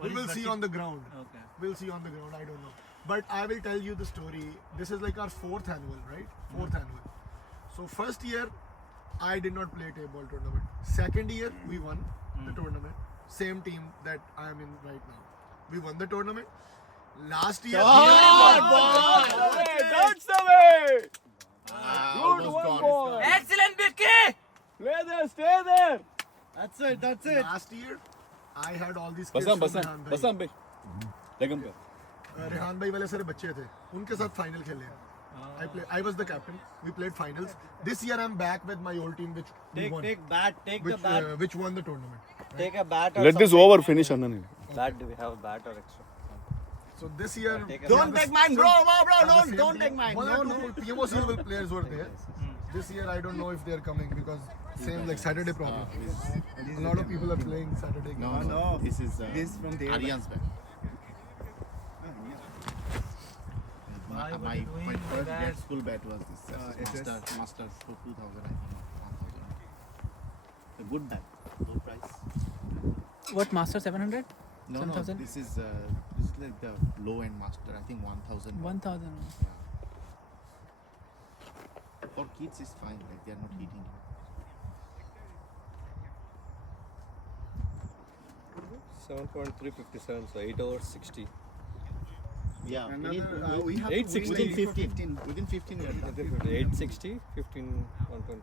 we will see on the ground. Okay. We'll see on the ground. I don't know. But I will tell you the story. This is like our 4th annual, right? 4th annual. So first year, I did not play table tournament. Second year, we won the tournament. Same team that I am in right now. We won the tournament. Last year, That's the way. Good one, boy. Excellent, Vicky! Play there. Stay there. That's it. last year, I had all these kids Basam, from basam, Rehan bhai. basam, bhai. Legam pe. Rehan भाई वाले सारे बच्चे थे उनके साथ final खेले I was the captain. We played finals. This year I'm back with my old team which we won, Take which won the tournament. Take a bat or Let this something. over finish, Anand. Bat, do we have a bat or extra? So this year Don't take mine, bro. Don't take mine. One or two PMOCL players were there. This year I don't know if they're coming because same like Saturday problem. A lot of people are playing Saturday games. No. This is from the Aryan's bat. Why were My you doing first that? grad school bat was this Masters for 2000, I think, 1000. A good bat, low price. What Master 700? No, 1000? this is like the low end Master. I think 1000. 1000. For kids, it's fine. Like they are not hitting. $7.357, so 8 hours 60. Yeah, we have 816. 15. Within 15 we are done. 860, 15, 120.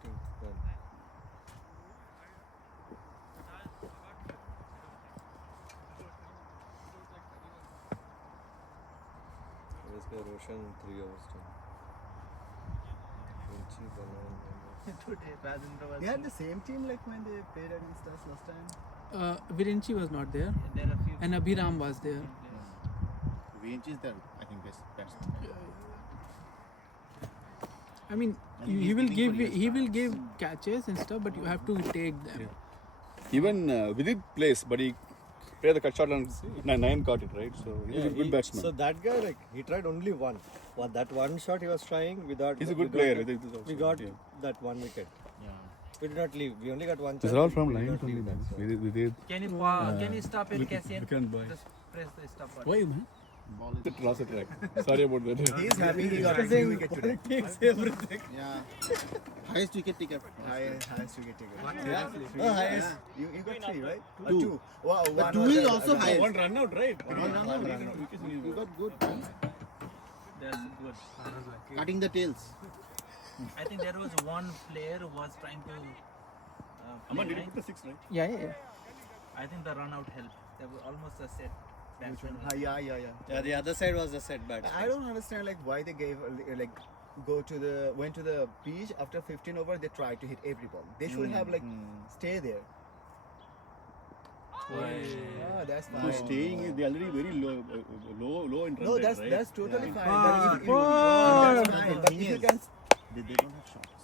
This guy Roshan 3 hours done. Vinci, Banan, Today, Rajendra was. They had the same team like when they played against us last time. Virenchi was not there, There are a few. and Abhiram was there. Range is there, I think, best batsman. I mean, And he's he will giving give for he will give catches and stuff, but you have to take them. Even Vidit plays, but he played the cut shot and 9 caught it, right? So he's a good batsman. So that guy, like, he tried only one. Well, that one shot he was trying without. He's a we good got- player. Vidit is also, We got yeah. that one wicket. Yeah. We did not leave. We only got one. These chance. are all from We did line not only, leave man. that, so. Vidit. Can you stop it, Cassian? We can't buy. Just press the stop button. Why, man? Ball is Lost the track. Sorry about that. He's happy he got a new wicket today. Takes everything. yeah. Highest wicket taker. Highest wicket taker. Oh, highest. You got 3, right? Two. Two. Wow, But one 2 was is the- also highest. One run out, right? No. You got good. That's good. Cutting the tails. I think there was one player who was trying to. Aman, play, did you right? put the 6, right? Yeah. I think the run out helped. There was almost a set. Which one? batsman. Yeah. Yeah, the other side was the set bat. I don't understand like why they gave like went to the pitch after 15 over. They tried to hit every ball. They should have like stay there. Ah, that's So fine. staying is they already very low in run No, rate, that's right? that's totally fine. Fine. But if you, Fine. that's fine. But if you Yes. can, They don't have shots.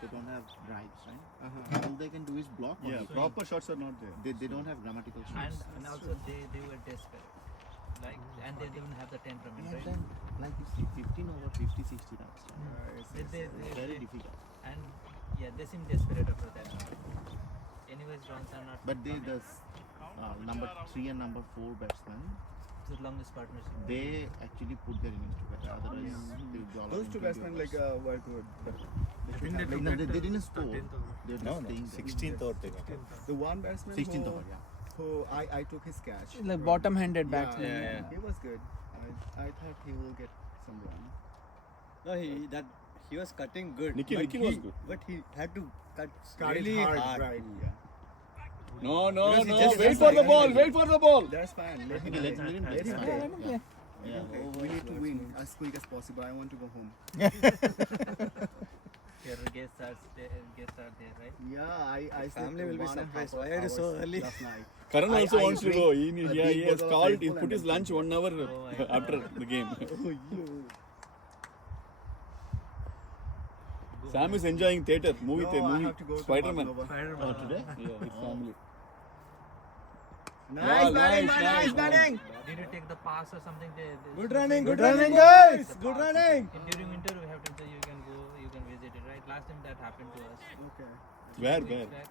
They don't have drives, right? All they can do is block. or Yeah, hit. proper shots are not there. They don't have grammatical shots. And also they were desperate. Like, and they didn't have the temperament, Yeah, right? then, like you see, 15 over 50, 60 runs. Very difficult. And yeah, they seem desperate after that. Anyways, runs are not. But the number 3 and number 4 batsmen, It's the longest partnership. they actually put their innings together. Otherwise, they would be all those out two in 20 batsmen like overs. were good. But they should have, Like, no, they didn't score. They were No, just no. staying there. 16th over they got. the one batsman 16th who, over, yeah. who I took his catch. Like bottom-handed Yeah, batsman. Yeah. He was good. I thought he will get some run. No, he was cutting good. Nikhil was good. But he had to cut Cut it really hard, hard. right. No, Because he no. just- Wait for the ball. Wait for the ball. That's fine. Let him Let play. him Let him play. play. Yeah. We need to win as quick as possible. I want to go home. Your guests are there, right? Yeah, I slept Family will be 1.5 surprised. Why are you so hours early? last night. Karan I- also I wants to drink go. a He big has bottle of called. Red He Bull put and his then lunch 1 hour after the game. Sam is enjoying theatre, movie, No, I movie, have to go to Spider-Man. Madhava. Oh, today? Yeah, his family. Nice batting, nice, nice nice. batting. Did you take the pass or something? Good running, Good good running, running, guys. The Good pass. running. During winter, we have to say you can go, you can visit it, right? Last time that happened to us. Okay. Where? 2 weeks back.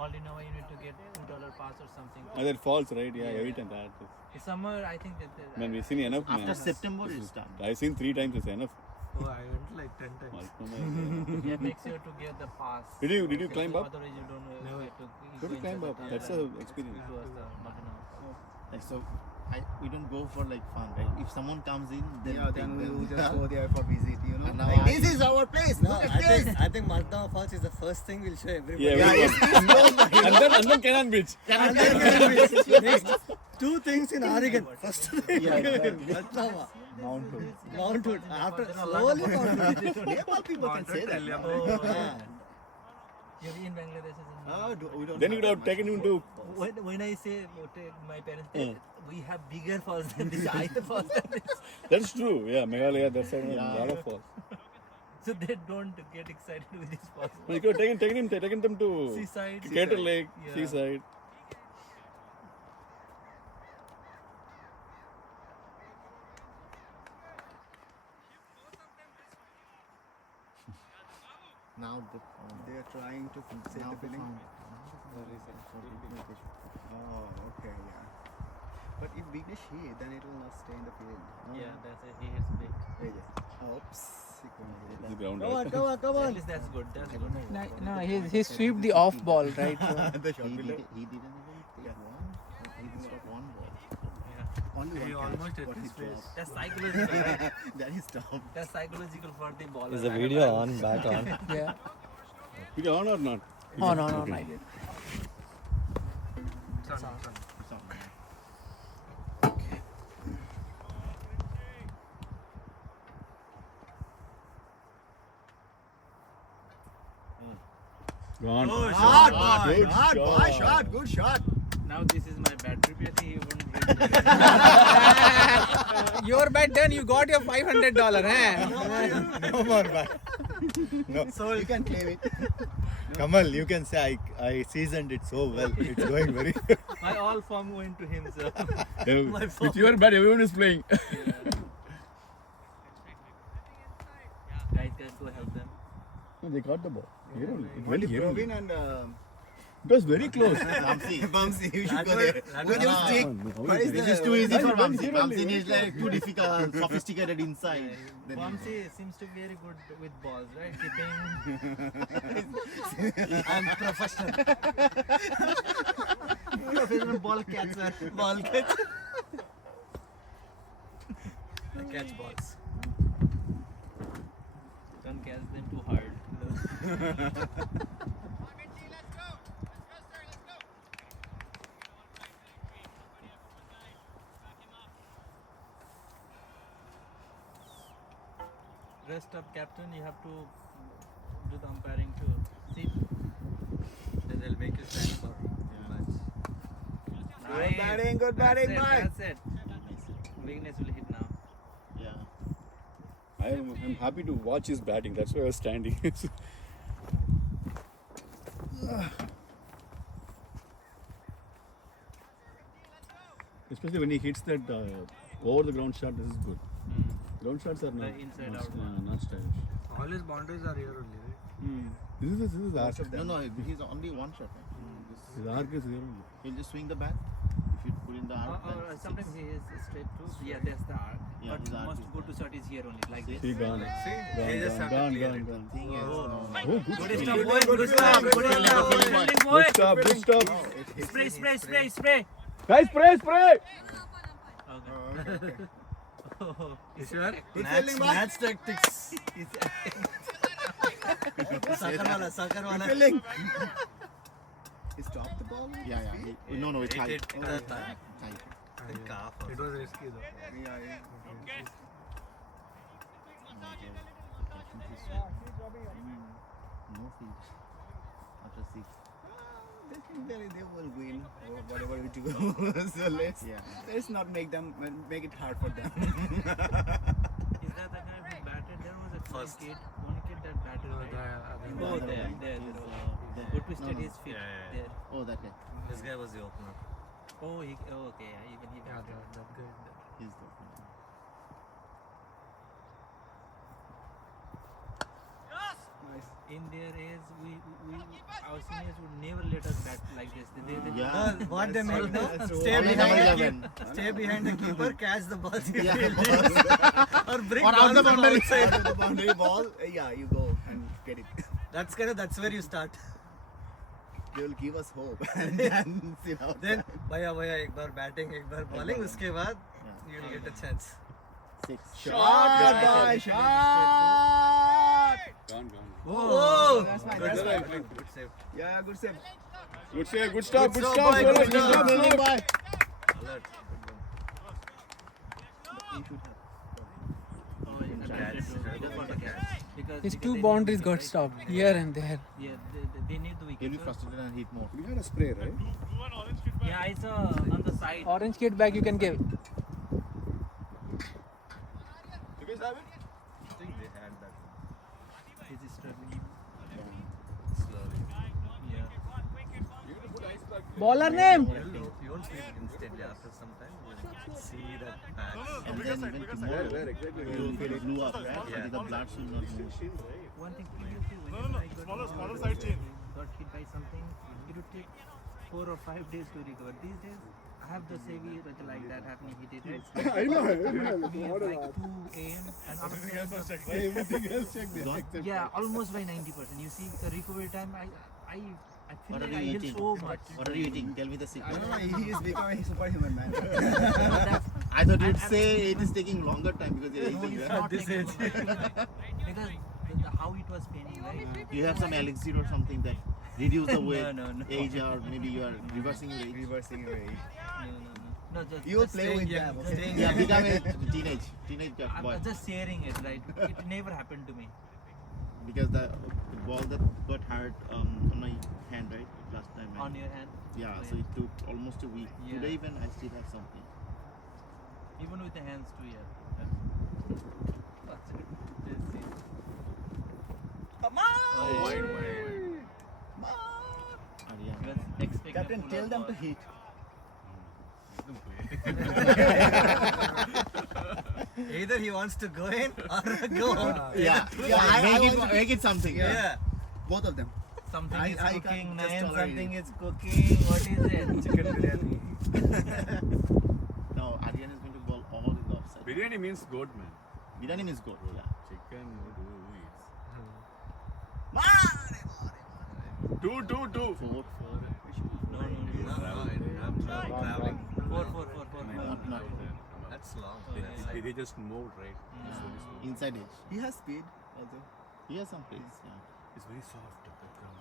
Moldinova, you need to get $2 pass or something. That falls, right? Yeah, every time that. In summer, I think that. Man, we've seen enough. After Man. September it starts. I've seen 3 times. It's enough. Oh, I went like 10 times. Yeah, make sure to get the pass. Did you climb up? Otherwise, you don't know where to Go to climb up. That's a experience. It was the Moldinova. Like, so we don't go for like fun, right? If someone comes in, then Yeah, take then we them. will just go there for visit, you know. And now Like, I- this is our place. No, Look at I this. think Martha Falls is the first thing we'll show everybody. Yeah, everyone. and then Cannon Beach. And then next 2 things in Oregon. First thing, Yeah, exactly. Martha, Mount Hood. Mount Hood. After slowly Mount Hood. Nepal people can say that. Yeah. You're in Bangladesh. We don't Then you would have taken him to. When I say my parents, we have bigger falls than this, higher falls than this. That's true. Yeah, Meghalaya, that's a lot of falls. So they don't get excited with this falls. You could have taken them to Seaside. Cater Lake, Yeah. seaside. Now They are trying to set now the they building. found Oh, okay, yeah. But if Vignesh hit, then it will not stay in the field. Yeah, that's it. He hits big. Oops. He couldn't hit The ground. Come on, right? come on, come At on. least that's good. That's good. No, he swept the off ball, right? So it. The shot he below. didn't even take one. He didn't stop one ball. Yeah. Only he one almost catch, hit but his he face. dropped. That's psychological, right? That is tough. That's psychological for the ball. Is the video on? Back on? yeah. Video on or not? On, I did. Gone. Hard boy, Good hard boy, shot. shot, good shot. Now this is my bad trip. I think he won't read. Your bet done, you got your $500, eh? No more back. No. So you can claim it. Kamal, you can say I seasoned it so well. It's going very good. My all form went to him, so. With your bat, everyone is playing. Guys, go help them. They got the ball. Here only. It Only went here only. Provin and It was very close. Bamsi, you should go there. With your stick. What is This the- is too easy for Vamsi. Zero only, Vamsi is like too difficult, sophisticated inside. Then Vamsi seems to be very good with balls, right? Keeping and professional. Professional ball catcher. Ball catcher. Catch balls. Don't catch them too hard. Rest up, captain. You have to do the umpiring too. See, then they'll make you stand for much. Good batting, good batting, That's bye. it. That's it. Vignesh will hit now. yeah. I'm happy to watch his batting. That's why I was standing. Especially when he hits that over the ground shot, this is good. Ground shots are not inside not, out not stylish. All his boundaries are here only, right? This is arc. No, he's only one shot. Right? His arc is here only. He'll just swing the bat. If you put in the arc, then Or six. sometimes he is straight too. Yeah, that's the arc. Yeah, But his arc most is go to shot is here only, like this. He gone. They Gone, just have to gone, clear gone, it. gone. Thing is, Oh, good Good stop. stop, boy. Good stop. Good stop. Good stop, good stop. Spray, spray, spray, spray. Guys, spray, spray! Okay. You sure? Good fielding, bye. tactics. Soccer wala. Filling. He stopped the ball. Yeah. No, it's high. It High. calf. It was risky though. Yeah. No field. After 6. They will win or whatever we do. So let's not make it hard for them. Is that the guy who batted? There was a one kid that batted. Right? Oh, there. Who twisted his feet there. Oh, that guy. This guy was the opener. Oh, okay. Yeah, even he batted. He's the Nice. In their age, our seniors would never let us bat like this. They Yeah. what they make now? Stay behind Stay behind the keeper, catch the ball, Yeah. or bring Or out the balls boundary. outside. Out of the boundary ball, you go and get it. That's where you start. They will give us hope and then see how. Then भैया एक बार batting एक बार bowling उसके बाद you will get a chance. 6. Shot, guy, shot. Gone. Oh, That's fine. good That's save, fine. good save. Yeah, good save. Good save, good stop, good stop, stop. boy, Solas, good good job. stop, Running Solas. by. Alert. He should have. Because His they two need boundaries the got wicket, stopped right? here and there. Yeah, they need the He'll wicket. be So- frustrated and hit more. We had a spray, right? Yeah, I saw on the side. Orange kit bag you can give. You guys have it? I think they had that Is he struggling? slowly. Yeah. Bowler name. You'll see it instantly after some time. You'll see that patch. And then even tomorrow, Where exactly? you will feel blue up, right? Yeah. The blood should not move. One thing previously, whenever I got hit by something, it would take 4 or 5 days to recover. These days, I have the savvy like that happening. He did it. I know. We have like 2 a.m. and Everything else check this. yeah, almost by 90%. You see the recovery time. I feel What are like I you heal eating? so much. What are you eating? Tell me the secret. No, he is becoming a superhuman, man. I thought you'd say it is taking longer time because you're No, aging. it's right? not taking longer. Because how it was paining, right? You have some elixir or something that reduce the weight, No. age, or maybe you are reversing your age. Reversing your age. No, just You will just play staying with young, them, just okay? staying Yeah, young. become a teenage boy. I'm just sharing it, right? It never happened to me. Because the ball that got hurt on my hand, right? Last time. On your hand. Yeah, Oh, so it took almost a week. Yeah. Today even I still have something. Even with the hands too, yeah. That's it. Let's see. Come on! Oh, Wide. Arya. you was expecting Captain, a full tell of them to ball. hit. Either he wants to go in or go out. Yeah, make it something. Yeah. Both of them. Something I is can't cooking, just Nayan, tolerate something it. is cooking. What is it? Chicken biryani. Now Aryan is going to bowl all in the offside. Biryani means goat, man. Biryani is good. Yeah. Chicken, no, do it. 2. 4. No. I'm traveling. 4. Not That's long. They just moved, right? It's very slow. inside edge. He has speed also. He has some pace. Yeah. It's very soft. The ground.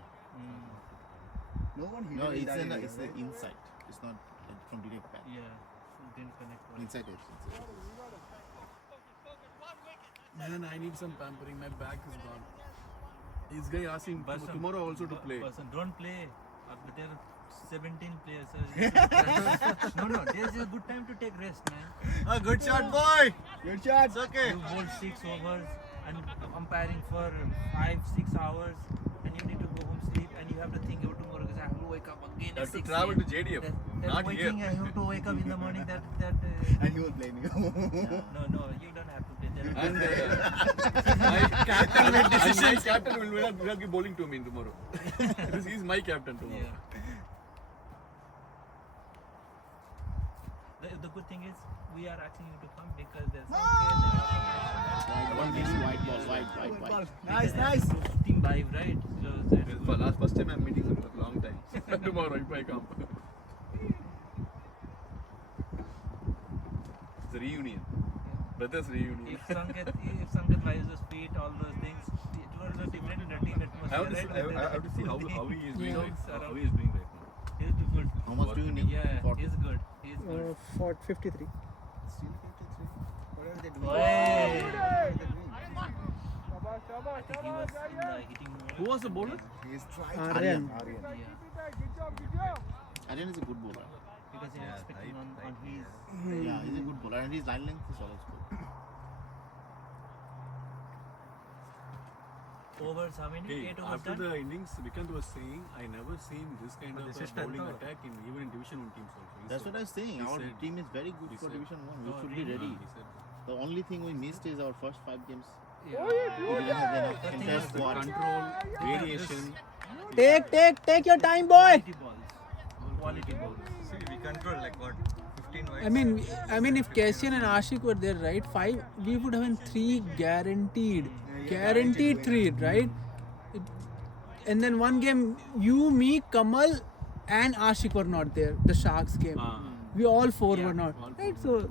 No one hit No, it in it's that in area, it's right? the inside. It's not like from direct back. Yeah. Didn't connect well. Inside edge. Man, I need some pampering. My back is gone. This guy asking Person- tomorrow also to play. Person, don't play. But there are 17 players. So no. There's a good time to take rest, man. A good shot, boy. Good shot. It's okay. You bowl 6 overs and umpiring for 5-6 hours, and you need to go home sleep, and you have to think about tomorrow because I have to wake up again. You have at to 6 travel a.m. to JDF, That not waking, here. I have to wake up in the morning. That And he will blame you. no, you don't have to play. There And my captain will not be bowling to me tomorrow. Because he's my captain tomorrow. Yeah. The good thing is we are asking you to come because there's some One gives white ball, white. Nice. team vibe, right? So, First time I'm meeting him in a long time. Tomorrow if I come. It's a reunion. Brothers reunion. if Sanket drives the speed, right? All those things. It was a different team I atmosphere, have to, right? I have to see how he is doing right now. How he is doing right now. He's good. How much do you need? Yeah, 40. he's good. He's good. For 53. Still 53. What are they doing? Hey. What are they doing? I think he was in the hitting mode. Who was the bowler? He's trying. Aryan. Yeah, Aryan is a good bowler. because he's Yeah, expecting on his. Yeah, he's a good bowler and his line length is always good. Overs, how many? Okay, 8 overs after done? the innings, Vikant was saying, I never seen this kind of this a is bowling 10th over. attack in even in Division 1 teams also. He That's said. what I was saying. He Our said- team is very good he for said- Division 1. We Oh, should really? be ready. He said, The only thing we missed is our first 5 games. Yeah. We didn't have enough The thing entire is the squad. control, variation. Take your time, boy. Quality balls. Quality balls. See, we control like what? 15 wides. I mean, if Cassian and Ashik were there, right? 5, we would have been 3 guaranteed. Guaranteed 3, right? And then one game, you, me, Kamal, and Ashik were not there. The Sharks game. We all 4 were not. all Right? So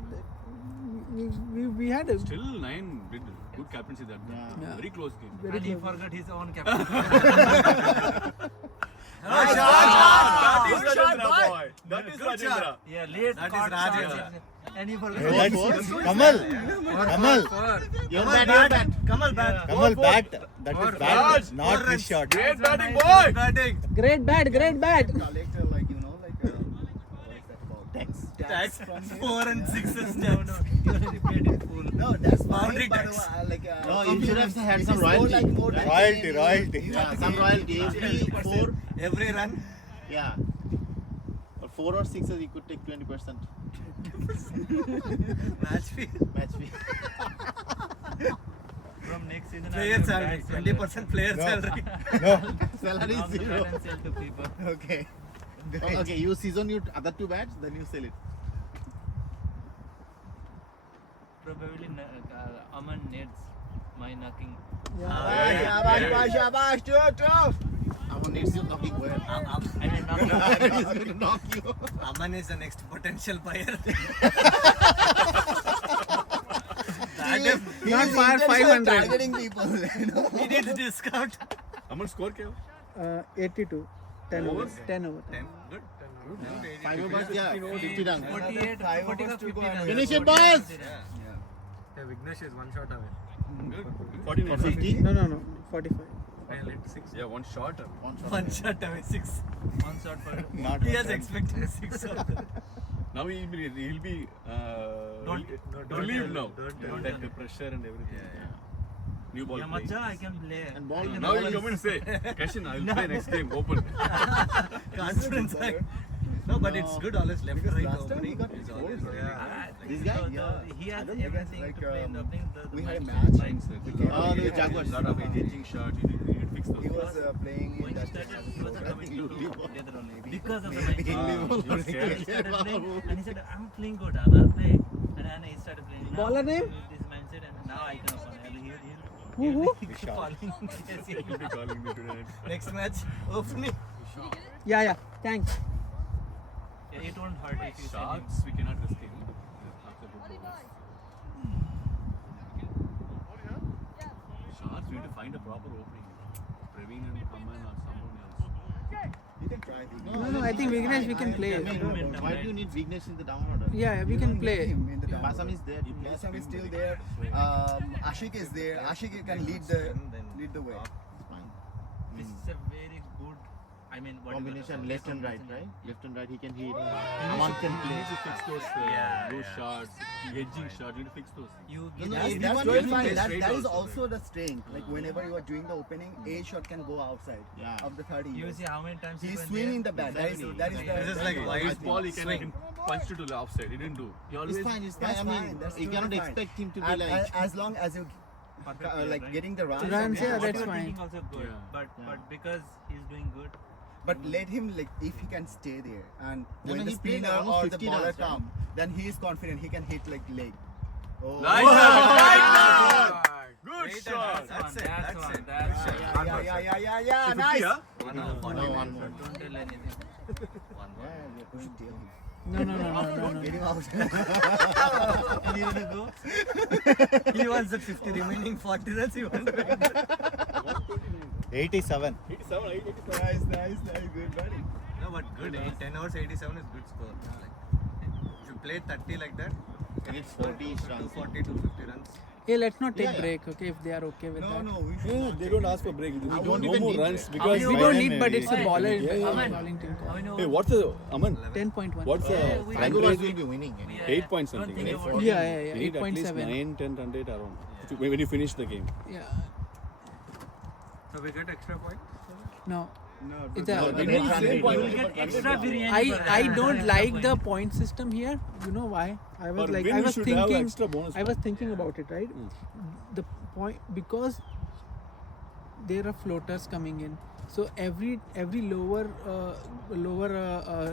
we had a Still 9 did good captaincy that day. Yeah. Very close game. very And he close. forgot his own captain. That is Rajendra boy. That is Rajendra. Yeah, late That is caught Rajendra. shots. And he forgot. That's Kamal. Kamal. Your bat. Kamal bat. Kamal bat. That is bat, not this shot. Great batting, boy. Batting. Great bat, great bat. Collector, like, you know, like, what is that called? Tax. Tax. from him. 4 and 6 is No, no, he already played in full. No, that's fine, Boundary but tax. like, No, you should have had if some you score, royalty. like, more than Royalty, 10, royalty. you Yeah, have to some give royalty. Every 4, Every run. yeah. Or 4 or 6, you could take 20% Match fee. match fee. From next season, Player I'll salary. give 20% player No. salary. No. Salary is Long zero. run and sell to people. Okay. Oh, okay, you season your other 2 bats, then you sell it. Probably Aman needs my knocking. Shabash, tough. Our needs you knocking where? I mean, knock He's going to knock you. Aman is the next potential buyer. Not far 500. Targeting people, you know. He needs discount. Aman score क्या? 82. 10 over. 10 over. 10. Good. 5 overs, yeah, 50 done. 48, 5 40 overs or to 50 go and runs. Finish it, 40 boys. runs. Yeah, Vignesh is 1 shot away. Good. 14 For 50? No. 45. Yeah, one shot. 1 shot away, 6. One shot for Not He has one. expected 6. Now he'll be Don't relieved tell. now. Don't tell. That the pressure and everything. New ball. yeah, playing. Macha, I can play. And ball Now he'll come and say, Kashin, I'll play next game. Open. Confidence. No, but it's good always left right last time opening. he got It's goals, always right? yeah. This guy? He has I don't think everything like, to play in the opening. we had a match. match. Fine. Oh, the Jaguars. Lot of edging shots. You need to fix those. He was playing When in he that. started, he wasn't committed to together only because of the Maybe. match. You're He scared. started playing and he said, I'm playing good, I'll play. And then he started playing. Now, Baller name? with this mindset, and now I can open. Who? He'll keep calling. He'll be calling me today. Next match, opening. Yeah. Thanks. Yeah, it won't hurt if you send him. Sharks, we cannot risk him. After good bowlers. Sharks, we need to find a proper opening. Praveen and Kaman or someone else. You can try. No, I think Vignesh we can play. Why do you need Vignesh in the down order? Yeah, we can play. Him in the down Basam order. is there. Basam is still there. Ashik is there. Ashik can lead the way. Fine. This is a very good, I mean, whatever. Combination left and right, right? Left and right, he can hit. Aman can You play. need to fix those loose shots, edging shots. You need to fix those. You No, give no, me that's everyone totally can fine. play That straight is also, also the strength. Like whenever you are doing the opening, a shot can go outside Yeah. of the 30. You see how many times he He's went swinging there? the bat. That is Exactly. the. This is that's like the wide His thing. ball, he Swing. can punch it to the offside. He didn't do. He always It's fine, it's fine. That's I mean, fine, that's you cannot totally fine. expect him to be And like. as long as you Perfect like right? getting the runs. Runs, yeah, What that's you are fine. thinking also good, Yeah. but Yeah. because he's doing good, But let him like if he can stay there and No, when no, the he played spinner almost or the 50 baller runs, right? come, then he is confident he can hit like leg. Oh. Nice shot! Good Great shot! That's it. that's That's one, it. that's Yeah, one. nice. 50, huh? 1 hour, Don't 40 one minutes. more. tell anything. 1 Yeah, we should tell him. No. Get him out. And he didn't go. He wants the 50 remaining 40 runs. He wants to 87. Nice. Good batting. No, but good. 10 hours 87 is good score. Like, if you play 30 like that, And it's 40 runs. 240 to 50 runs. Hey, let's not take Yeah. break, okay? If they are okay with that. No, we should. Yeah, they don't ask for break. We don't don't no even more need runs break. because We don't need, but it's a baller. Yeah. Bowling team. Hey, what's the Aman? 10.1. What's the Bangalore will be winning. 8 point something? Right? Yeah. Need at least 8.7. 9, 10, 100 around when you finish the game. Yeah. So we get extra point. No. No, It's No, a, they need run rate. extra biryani. I don't like the point system here. You know why? I was For like, win, I you was should have thinking, extra bonus I was thinking about it, right? The point, because there are floaters coming in, so every lower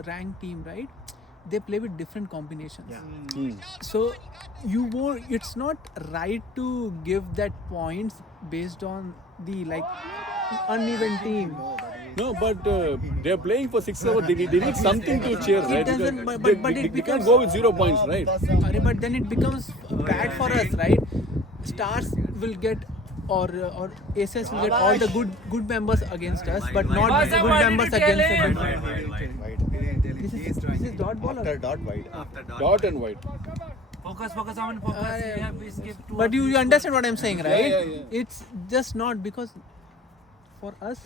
ranked team, right? They play with different combinations. So you won't. It's not right to give that points based on the like uneven team. No, but they're playing for 6 hours. They need something to cheer, right? doesn't- Because but they it can't becomes- go with 0 points, right? But then it becomes bad for us, right? Stars will get or aces will get all the good members against us, but not good members against the bad. This is dot ball. After dot wide. After dot. Dot and white. Focus, Aman, focus. We skipped 2. But you understand what I'm saying, right? Yeah. It's just not because for us.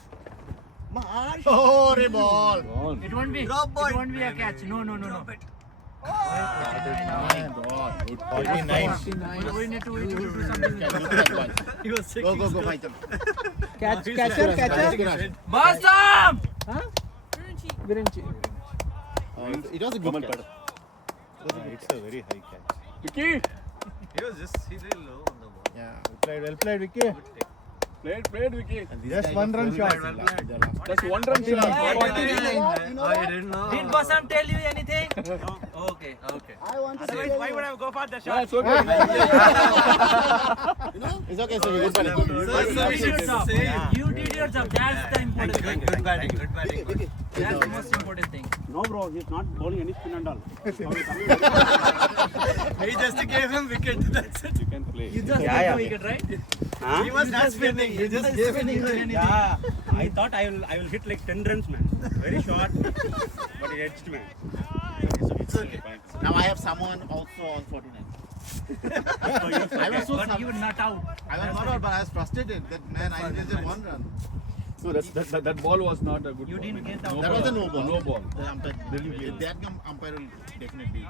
Oh, re ball. Gone. It won't be. It won't be a catch. No. My God. 49. 49. We need to do something. He was sick. Go, Michael. Catcher. Basam! Huh? Virenchi. It was a good catch. It's a very high catch. Vicky! He's really low on the ball. Yeah. Well played, Vicky. Played, Vicky. Just 1 run shot. Just 1 run shot. Oh, you didn't know. Did Basam tell you anything? Okay. Otherwise, why would I go for the Yeah, shot? it's okay. It's okay, so good batting. You did your job. You did your job. That's the important thing. Good batting. That's the most important thing. No, bro, he's not bowling any spin and all. He just gave him wicket. That's it. You can play. You just got the wicket, right? He was not spinning. He just gave him anything. Yeah, I thought I will hit like 10 runs, man. Very short, but it edged, man. It's okay. Now I have someone also on 49. I was so But you were not out. I was not out, but I was frustrated that man, I needed just 1 run. No, that ball was not a good You ball. didn't get That out. was a no ball. No ball. The umpire, that umpire will definitely give.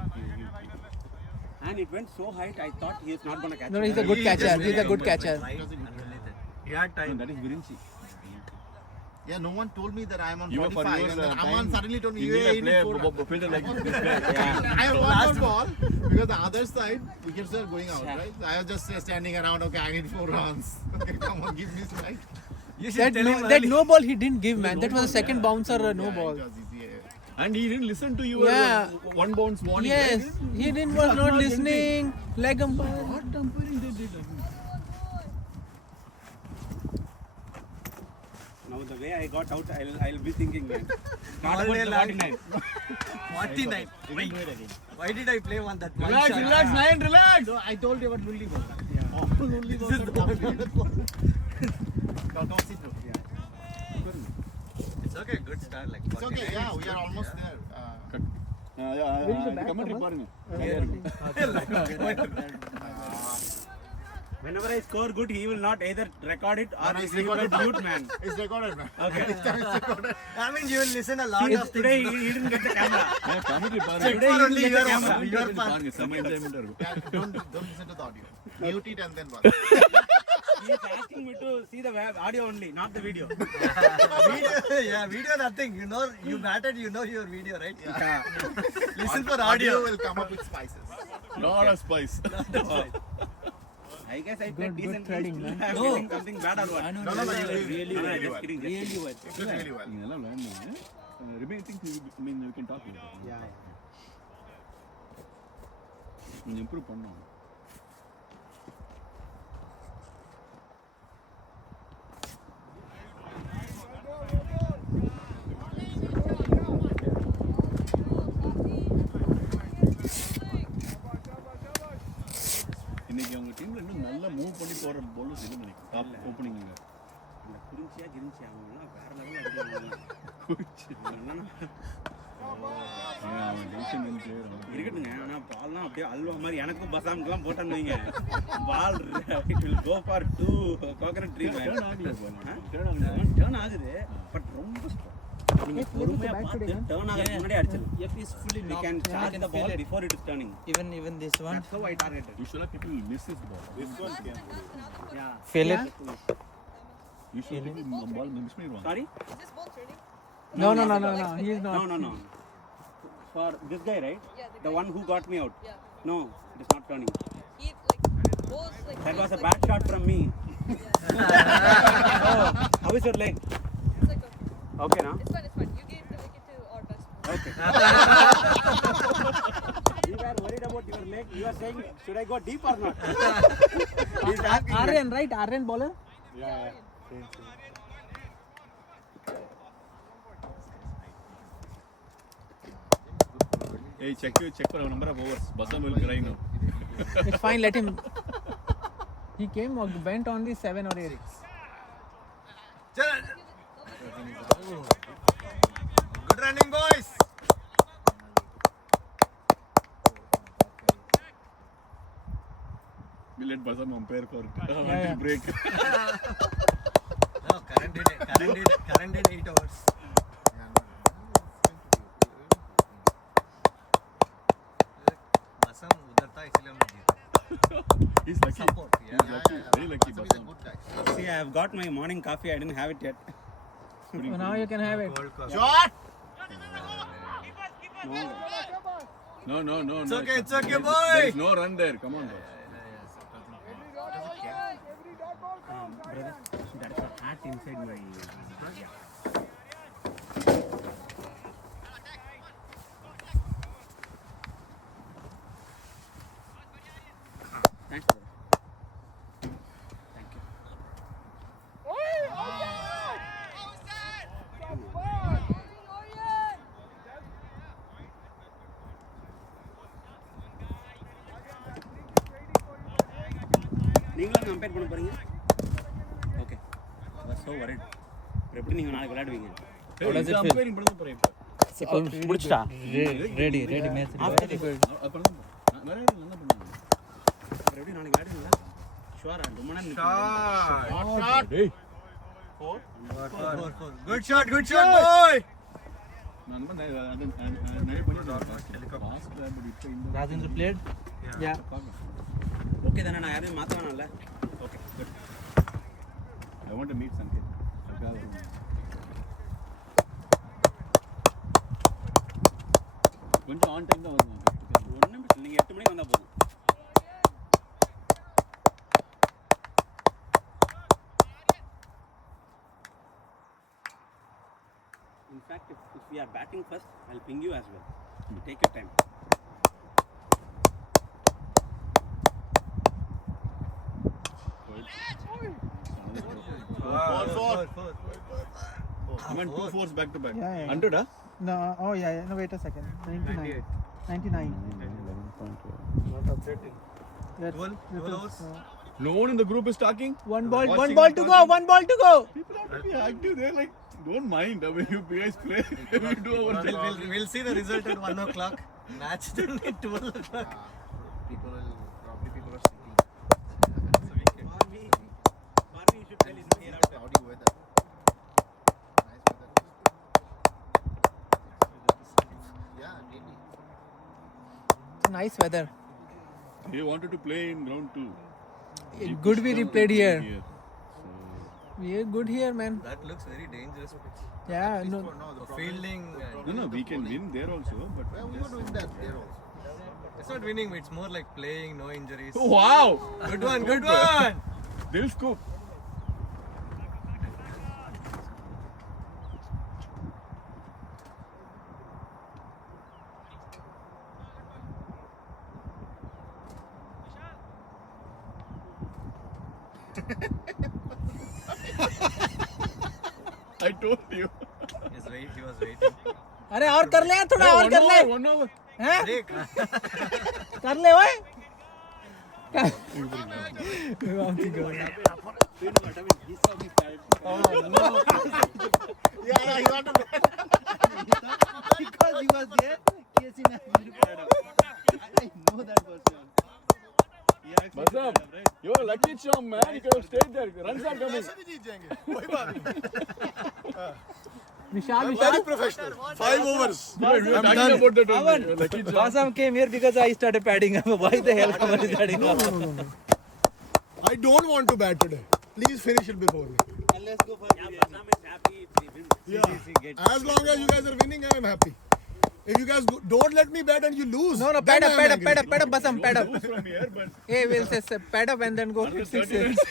And it went so high, I thought he is not going to catch No, it. he's a good catcher. He's a good catcher. Right. He had No, time. that is Virinchi. Yeah, no one told me that I am on You were for 45 yours, and then time. Aman suddenly told me You you need a need player, 4 runs. fielder like this guy. I have one more ball because the other side wickets are going out, right? So I was just standing around. Okay, I need 4 runs. Okay, come on, give me strike. You should tell him That early. no ball he didn't give, man. That was the second bouncer, no ball. It was easy. And he didn't listen to your Yeah. one bounce warning. Yes, right? he didn't was not listening. Leg umpire. Now the way I got out, I'll be thinking, man. Not All about day the long. 49. 49. Why did I play on that one Relax, shot? relax, man, relax. So I told you about Lully ball. Lully ball. Don't sit down. It's okay, good start. Like It's okay. 49. Yeah, we are almost there. Commentary பாருங்க. Whenever I score good, he will not either record it or No, it's he will recorded, mute, man. It's recorded, man. Okay. This time it's recorded. I mean, you will listen a lot See, of today things. he didn't get the camera. Commentary Check பாருங்க. for only get your the camera. your part. பாருங்க, செம்ம enjoyment ஆ இருக்கும். Yeah, don't listen to the audio. Mute it and then watch. He is asking me to see the audio only, not the video. Video nothing. You know, you batted, you know your video, right? Yeah. Listen for Audio audio. will come up with spices. Lot of spice. I guess I played decent. threading, man. I'm feeling something bad or what? No, you did Really well. Just kidding. You did really well. இதெல்லாம் விளையாடணும். Remaining things, we can talk about it. கொஞ்சம் improve பண்ணணும். போற bowlers இல்ல நினைக்கிறேன். Top opening ல. இந்த குறிஞ்சியா கிரிஞ்சியா அவங்கலாம் வேற லெவல்ல அடிக்கிறாங்க. அவன் டென்ஷன் வந்து இருக்கட்டுங்க. ஆனா பால்லாம் அப்படியே அல்வா மாதிரி எனக்கும் பசாமுக்குலாம் போட்டான்னு வைங்க. பால் it will go for 2 coconut tree man. Turn ஆகுது. பட் ரொம்ப நீங்க பொறுமையா பார்த்து டர்ன் ஆகிறதுக்கு முன்னாடி அடிச்சிடலாம். F is fully we can charge the ball before it is turning. Even this one. That's how I targeted. usually people miss this ball. This one can Yeah. Feel it? usually ball miss பண்ணிடுவாங்க. Sorry? No. He is not. No. For this guy, right? The one who got me out. No, it is not turning. That was a bad shot from me. How is your leg? Okay, now? It's fine. You gave the wicket to our best player. Okay. You were worried about your leg. You are saying, should I go deep or not? He's asking. Aryan, right? Aryan bowler? Yeah. Hey, check for our number of overs. Basam will cry now. It's fine, let him. He came, went only 7 or 8. Good running, boys. We let Basam umpire for Yeah. break. No, current did 8 hours. Basam उधर था इसलिए हमने जीता. He's lucky. Support, yeah. He's lucky. Very lucky, Basam is a Basam. good guy. See, I have got my morning coffee. I didn't have it yet. So now you can have it. Gold cup. Shot. No. It's okay, There boy. is no run there. Come on, boss. Brother, that's a hat inside my. Thanks, brother. Thank you. நீங்களும் compare பண்ண போறீங்க? Okay. I was so worried. எப்படி நீங்க நாளைக்கு விளையாடுவீங்க? Hey, does it umpiring பண்ண போறேன் இப்ப. முடிச்சிட்டா? Ready match. அது பண்ணலாம். வேற யாரும் நல்லா பண்ணுவாங்க. எப்படி நாளைக்கு விளையாடுவீங்களா? ஷூரா? ரொம்ப நேரம் Shot. Hey. 4. Good shot, boy. நான் நிறைய பண்ணிட்டேன். பாஸ்ல பட் இப்போ இந்த Rajendra played? Yeah. ஓகே தானே நான் யாரையும் மாத்த வேணாம்ல? Okay good. I want to meet Sanket. கொஞ்சம் ஆன் டைம் தான் வருவாங்க. ஒண்ணும் பிரச்சனை நீங்க 8 மணிக்கு வந்தா போதும். In fact, if we are batting first, I'll ping you as well. You take your time. I meant 2 fours back to back. Yeah. 100, huh? No, no, wait a second. 99. Yeah, 12 hours. No one in the group is talking. One ball Watching to and go. talking. One ball to go. People have to be active. They're like, don't mind. I mean, you guys play. We do our job. We'll see the result at 1 o'clock. Match then at 12 o'clock. People are sleeping. Barbie, you should tell him here out. Cloudy weather. Nice weather. Yeah, really. Nice weather. They wanted to play in round 2. Good we replayed here. So, We are good here, man. That looks very dangerous pitch. Yeah, no. For fielding. no, we can win there also. But Well, we were doing that there also. It's not winning, it's more like playing, no injuries. wow! Good one. They'll scoop. I told you. He was waiting. अरे और कर ले यार थोड़ा और कर ले 1 hour. हैं Break. कर ले ओए Yeah, he want to bet. Because he was there, KC I know that person. What's up? You're a lucky charm, man. You could have stayed there. Runs are coming. वैसे भी जीत जाएंगे कोई बात नहीं Vishal, I'm Vishal. very professional 5 overs We were I'm talking done about that only. Lucky charm. Basam came here because I started padding up. Why the hell am I starting up? I don't want to bat today please finish it before me Basam is happy if they win. yeah as long as you guys are winning I am happy if you guys don't let me bat and you lose No, then pad I up, am pad up, angry. pad up, pad up, Basam, pad up. From here, but Hey, we'll say pad up and then go for 6 hits.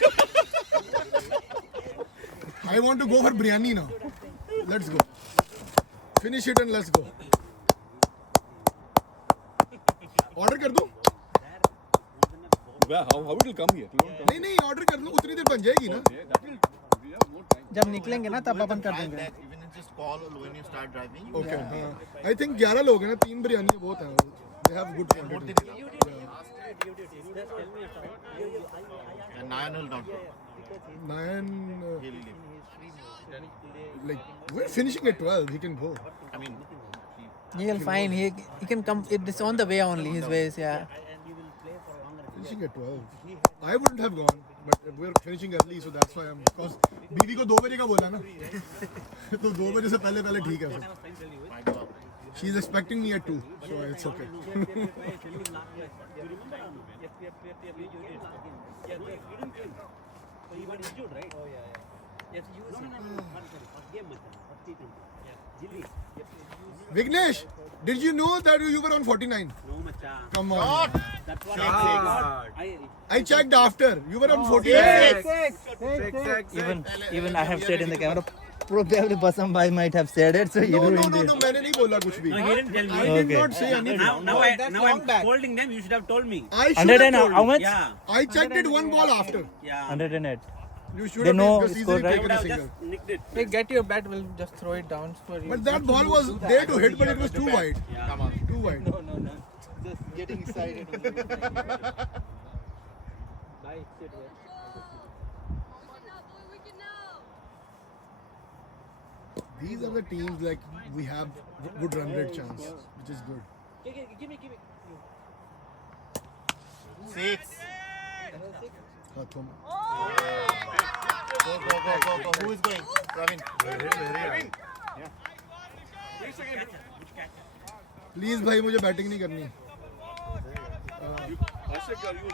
I want to go for biryani now let's go finish it and let's go order कर दूं how it will come here? नहीं नहीं order कर लूं उतनी देर बन जाएगी ना We have more time. जब निकलेंगे ना तब अपन कर Try देंगे. that even just call when you start driving. Okay I think 11 लोग हैं ना 3 बिरयानी बहुत हैं they have good quantity And Nayan will not go. 9 He'll leave. like we're finishing at 12 he can go I mean, He'll fine. He can come. It's on the way only. His ways, yeah. finishing at 12 I wouldn't have gone but we're finishing early so that's why I'm because बीवी को 2 बजे का बोला ना तो 2 बजे से पहले पहले ठीक है फिर she is expecting me at 2 so it's okay Vignesh did you know that you were on 49 No, macha. come on That's what I checked after you were on 48 Even I have said in the camera. Probably Basam bhai might have said it, so you no know. no no no मैंने नहीं बोला कुछ भी No, he didn't tell me. I did Okay. not say anything Now I'm scolding them. You should have told me. I should 100 have and told how you. much? Yeah. I checked it one ball after. Yeah. 108. You should They have know just score, easily right? I taken would a have single. just nicked it. Hey, get your bat. We'll just throw it down for you. But that ball was there to hit, but it was too wide. Yeah. come on. Too wide. Just getting excited. These are the teams like we have good run rate chance, which is good. Six. हाथों में. Go. Who is going? Praveen. Please भाई मुझे batting नहीं करनी. Ashik, are you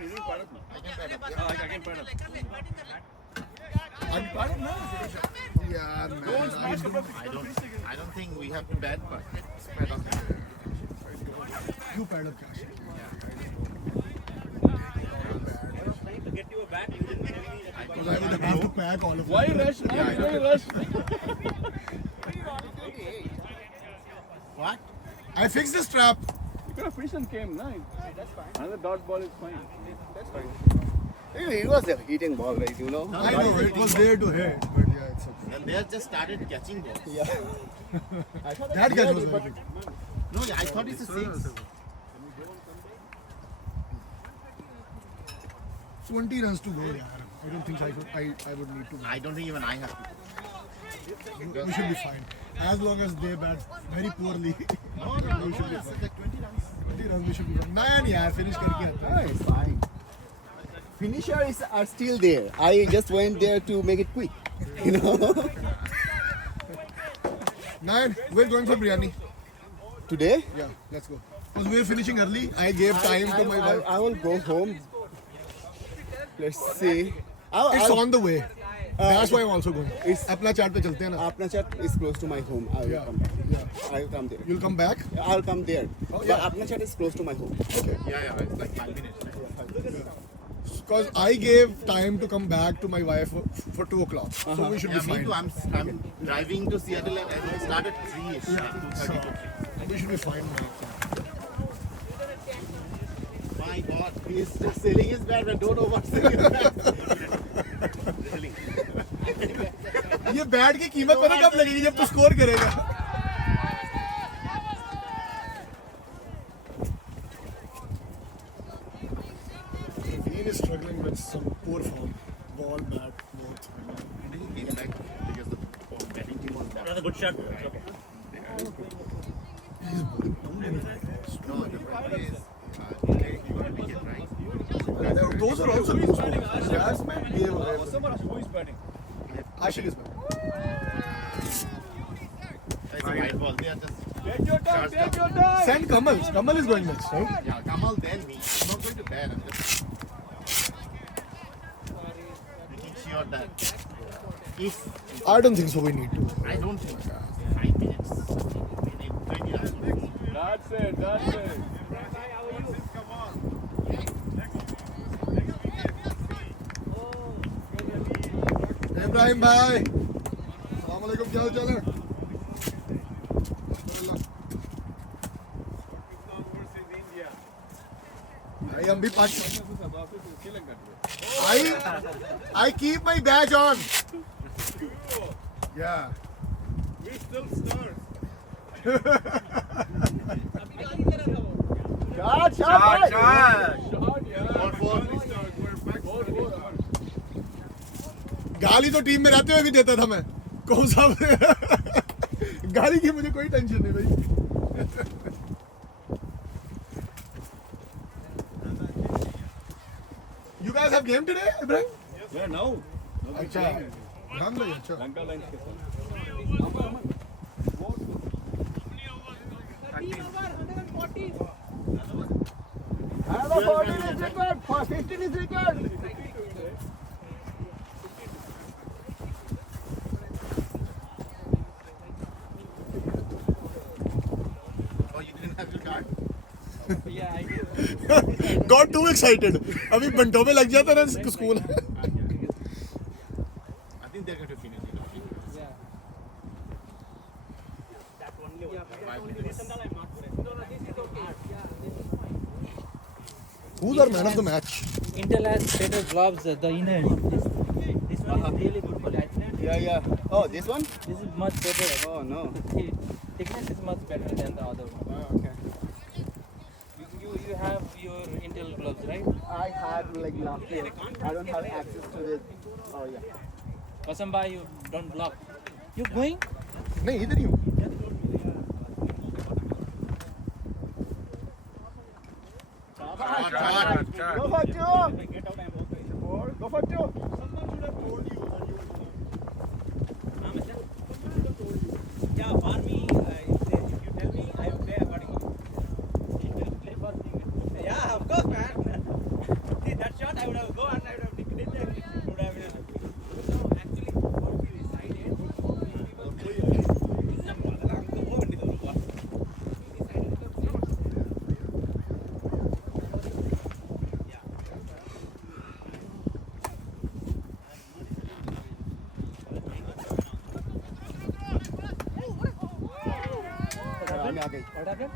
didn't pad up? I can pad up. I can pad up. यार man. I don't think we have to bet, but pad up. You pad up cash. To get you a bat, you didn't tell me that. Because I would have to pack all of Why them. rush, man? Why rush? What? I fixed this trap. You could have finished and came, no? That's fine. Another dot ball is fine. It was a hitting ball, right? You know. I know it was there to hit, but yeah, it's okay. And they just started catching balls. That catch was very good. No, I thought it's a six. 20 runs to go, yaar. I don't think I would need to. I don't think even I have to. We should be fine. As long as they bat very poorly. No, we should be it's fine. like 20 runs. 20 runs we should be fine. Man, yaar, finish करके आता है. It's fine. Finishers are still there. I just went there to make it quick. You know. 9, we're going for biryani. Today, Yeah, let's go. Because we're finishing early. I gave time to my wife. I will go home. Let's see. It's on the way. That's why I'm also going. It's- अपना चाट पे चलते हैं ना. Apna chat is close to my home. I will Yeah, come back. yeah. I will come there. You'll come back. I'll come there. Oh, But yeah. Apna chat is close to my home. Okay. Yeah, it's like 5 minutes. Because I gave time to come back to my wife for 2 o'clock. So we should Yeah, be me fine. too. I'm driving to Seattle and I started 3-ish. So 2:30. we should be fine now. My God, he's just selling his bat, but don't oversell his bat. ये bat की कीमत पता कब लगेगी जब तू score करेगा. He came back because the batting team was bad. That's a good shot. No, the point is, you got to make it right. Those are also good scores. Jasmine gave away. Who is batting? Ashik is back. That's a white ball. They are just Take your time, take your time. Send Kamal. Kamal is going next, right? yeah. Kamal then me. I'm not going to bat. I'm just making sure that if I don't think so. We need to. I don't think 5 minutes, we need 20 runs. That's it, that's it. Ibrahim भाई अस्सलाम वालेकुम क्या हाल चाल है भाई हम भी पाँच I keep my badge on. Yeah. We still start. Shot. गाली तो टीम में रहते हुए भी देता था मैं कौन सा गाली की मुझे कोई टेंशन नहीं भाई You guys have game today, Ibrahim? Yeah, now. अच्छा नाम नहीं अच्छा Lanka lines के साथ. Have a 14 is required, 15 is required. Oh, you didn't have your card? Got too excited. अभी घंटों में लग जाता ना school I think they're going to finish it. Who's our man of the match? Intel has better gloves, the inner. This one is really good quality. Yeah. Oh, this one? This is much better. Oh no. The thickness is much better than the other one. Okay. You have your Intel gloves, right? I had like last year. I don't have access to this. Oh yeah. Kasamba, you don't block. You going? नहीं इधर ही हूँ Go for two. Go for two. Yeah, for me, if you tell me, I will play accordingly. Yeah, of course, man. See, that shot I would have gone and I would have taken it. Would have actually what we decided. में आ गई. What happened?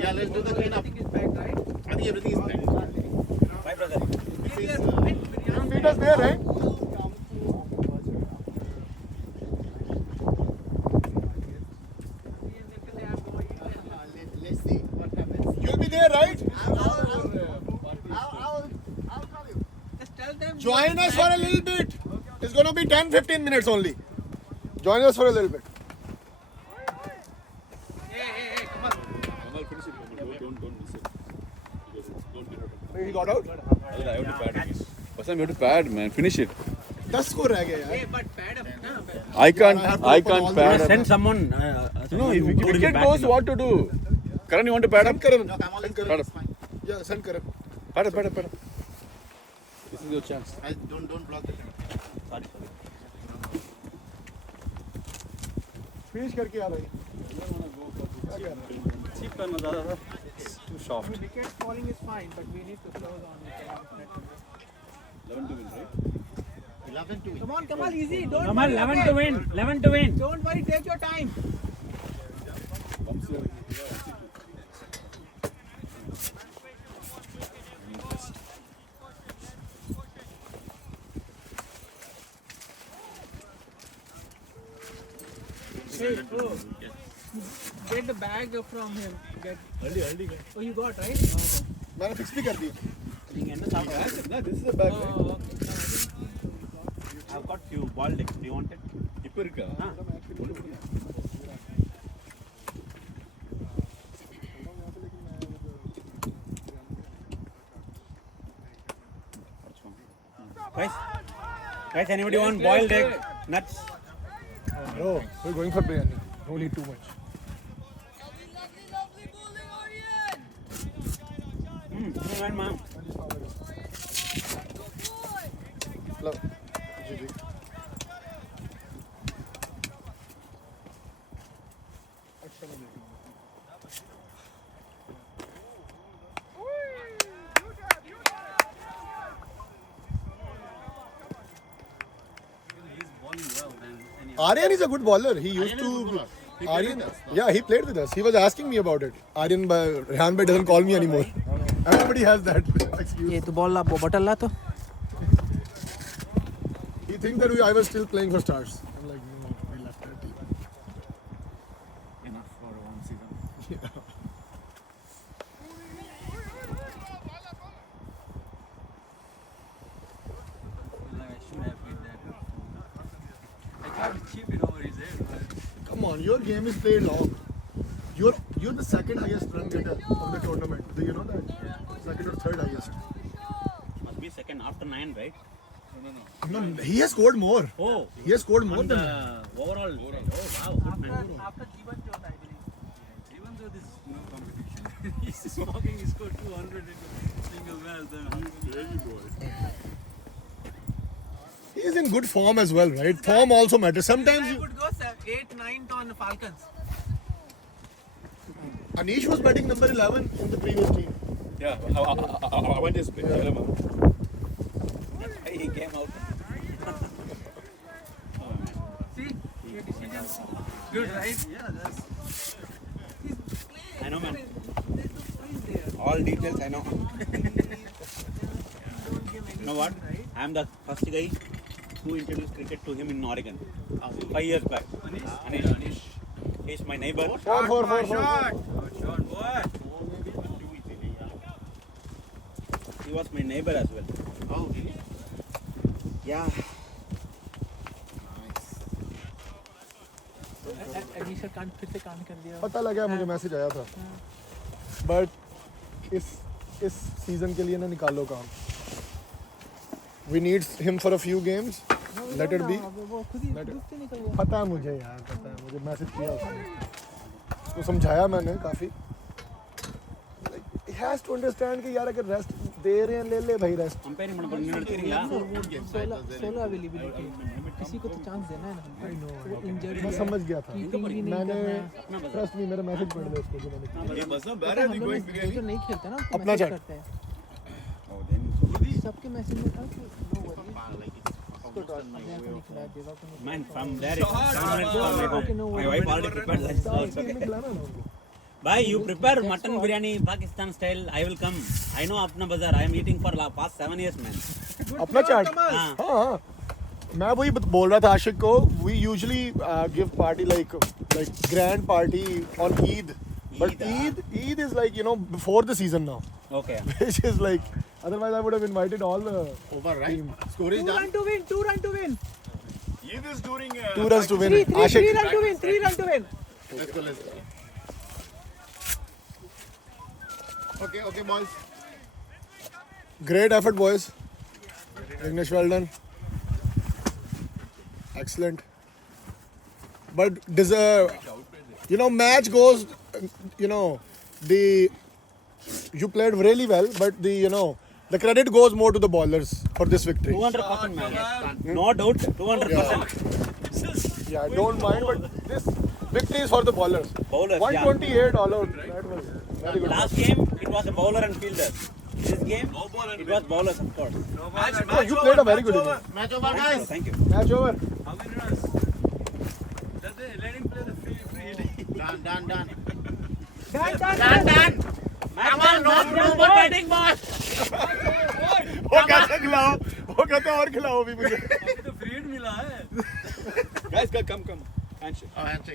Yeah, let's do the cleanup. I think everything is packed. Bye, brother. You beat us there, right? Let's see what happens. You'll be there, right? I'll call you. Just tell them. Join us for a little bit. It's going to be 10-15 minutes only. Join us for a little bit. Kamal, finish it. Don't miss it. Because don't get out. He got out? I have to pad again. First time you have to pad, man. Finish it. 10 score रह गए यार. But pad up. I can't pad. Send someone. No, if wicket goes, what to do? Karan, you want to pad up? Send Karan. No, Kamal is Pad good. up. It's fine. Yeah, send Karan. Pad up. This is your chance. Don't block the camera. Finish करके आ रही. Cheap करना ज़्यादा था. Too soft. Wicket falling is fine, but we need to close on it. 11 to win, right? 11 to win. Come on, Kamal, easy. Don't Kamal, worry, 11 okay? to win. 11 to win. Don't worry, take your time. Bumps here. Hey, oh, get the bag from him. Get. Oh, you got right? Okay. मैंने fix भी कर दी. நீங்க என்ன சாப்பிடுங்க? No, this is the bag. Oh, Right? okay. I've got few boiled eggs. Do you want it? இப்போ இருக்கா? Guys, anybody want boiled egg? Nuts? No, we're going for biryani. Don't eat too much. Man, ma'am. Love. GG. Aryan is a good bowler. He used to. Aryan, yeah, he played with us. He was asking me about it. Aryan, Rehan bhai doesn't call me anymore. Everybody has that excuse. ये तो ball ला bottle ला तो. He thinks that I was still playing for Stars. I'm like, no, we left that team. Enough for one season. Yeah. Like I should have hit that. I tried to chip it over his head, but Come on, your game is played long. You're the second highest run getter of the tournament. Do you know that? Second or third highest. Must be second after 9, right? No, he has scored more. Oh, He has scored more on than the that. overall. Oh, wow. Good man. After Jeevan Jyot, I believe. even though this is no competition, he's smoking, he scored 200 in a single match. He is in good form as well, right? Form also matters. Sometimes I would go 8-9 on Falcons. Anish was batting number 11 in the previous team. Yeah, I went this big. That's why he came out. See, your decision. Good, right? Yeah, that's I know, man. There's no space there. All details I know. Don't give any You know what? right? I am the first guy who introduced cricket to him in Oregon 5 years back. Anish. He's my neighbor. Four. shot, boy. He was my neighbor as well. Oh, really? Yeah. Anisha कांड फिर से कांड कर दिया. पता लगा मुझे message आया था. But इस सीजन के लिए ना निकालो काम. We need him for a few games. Let it be. वो खुद ही Let it- खुद से निकल गया. पता है मुझे यार, पता है मुझे मैसेज किया उसने. उसको समझाया मैंने काफी. Like, he has to understand कि यार अगर रेस्ट दे रहे हैं ले ले भाई रेस्ट. Compare பண்ண போறீங்க நினைக்கிறீங்களா? सोलह अवेलेबिलिटी. किसी को तो चांस देना है ना. वो इंजर्ड मैं समझ गया था. कीपिंग भी नहीं मैंने करना है. ट्रस्ट मी मेरा मैसेज पढ़ लिया उसको जो मैंने किया. हम लोग जो नहीं खेलते ना उसको अपना मैसेज chat. करते हैं. Oh, then सबके मैसेज में था कि नो वरी. उसको डॉट में को निकला देवा को निकला. man, from there it's 7 minutes from my home. My wife already prepared lunch. So it's okay. खिलाना ना उनको. Bhai, you prepare mutton biryani Pakistan style. I will come. I know Apna Bazaar. I am eating for the past 7 years, man. अपना चाट. हाँ. हाँ. मैं वही बोल रहा था आशिक को. We usually give party like grand party on Eid. But Eid is like, you know, before the season now. Okay. Which is like, otherwise I would have invited all the Over, right? team. Score is 2 done. run to win. 2 run to win. Eid is during. 2 runs to win. 3 Ashik. run to win. 3 run to win. Let's go. Okay, boys. Great effort, boys. Vignesh, well done. Excellent. But you know, match goes, you know, you played really well, but the credit goes more to the bowlers for this victory. 200% man. No doubt. 200%. Yeah, I don't mind, but this victory is for the bowlers. Bowlers, 128 all out. That was very good. Last game it was a bowler and fielder. This game it was bowlers, of course. Oh, you played a very good innings. Match over, guys. Thank you. Match over. how many runs? Let him play the free hitting. Done. Done. Come on, no batting ball. वो कैसे खिलाओ? वो कहते हैं और खिलाओ भी मुझे. अभी तो free hit मिला है. Guys, come. Handshake. Oh, handshake.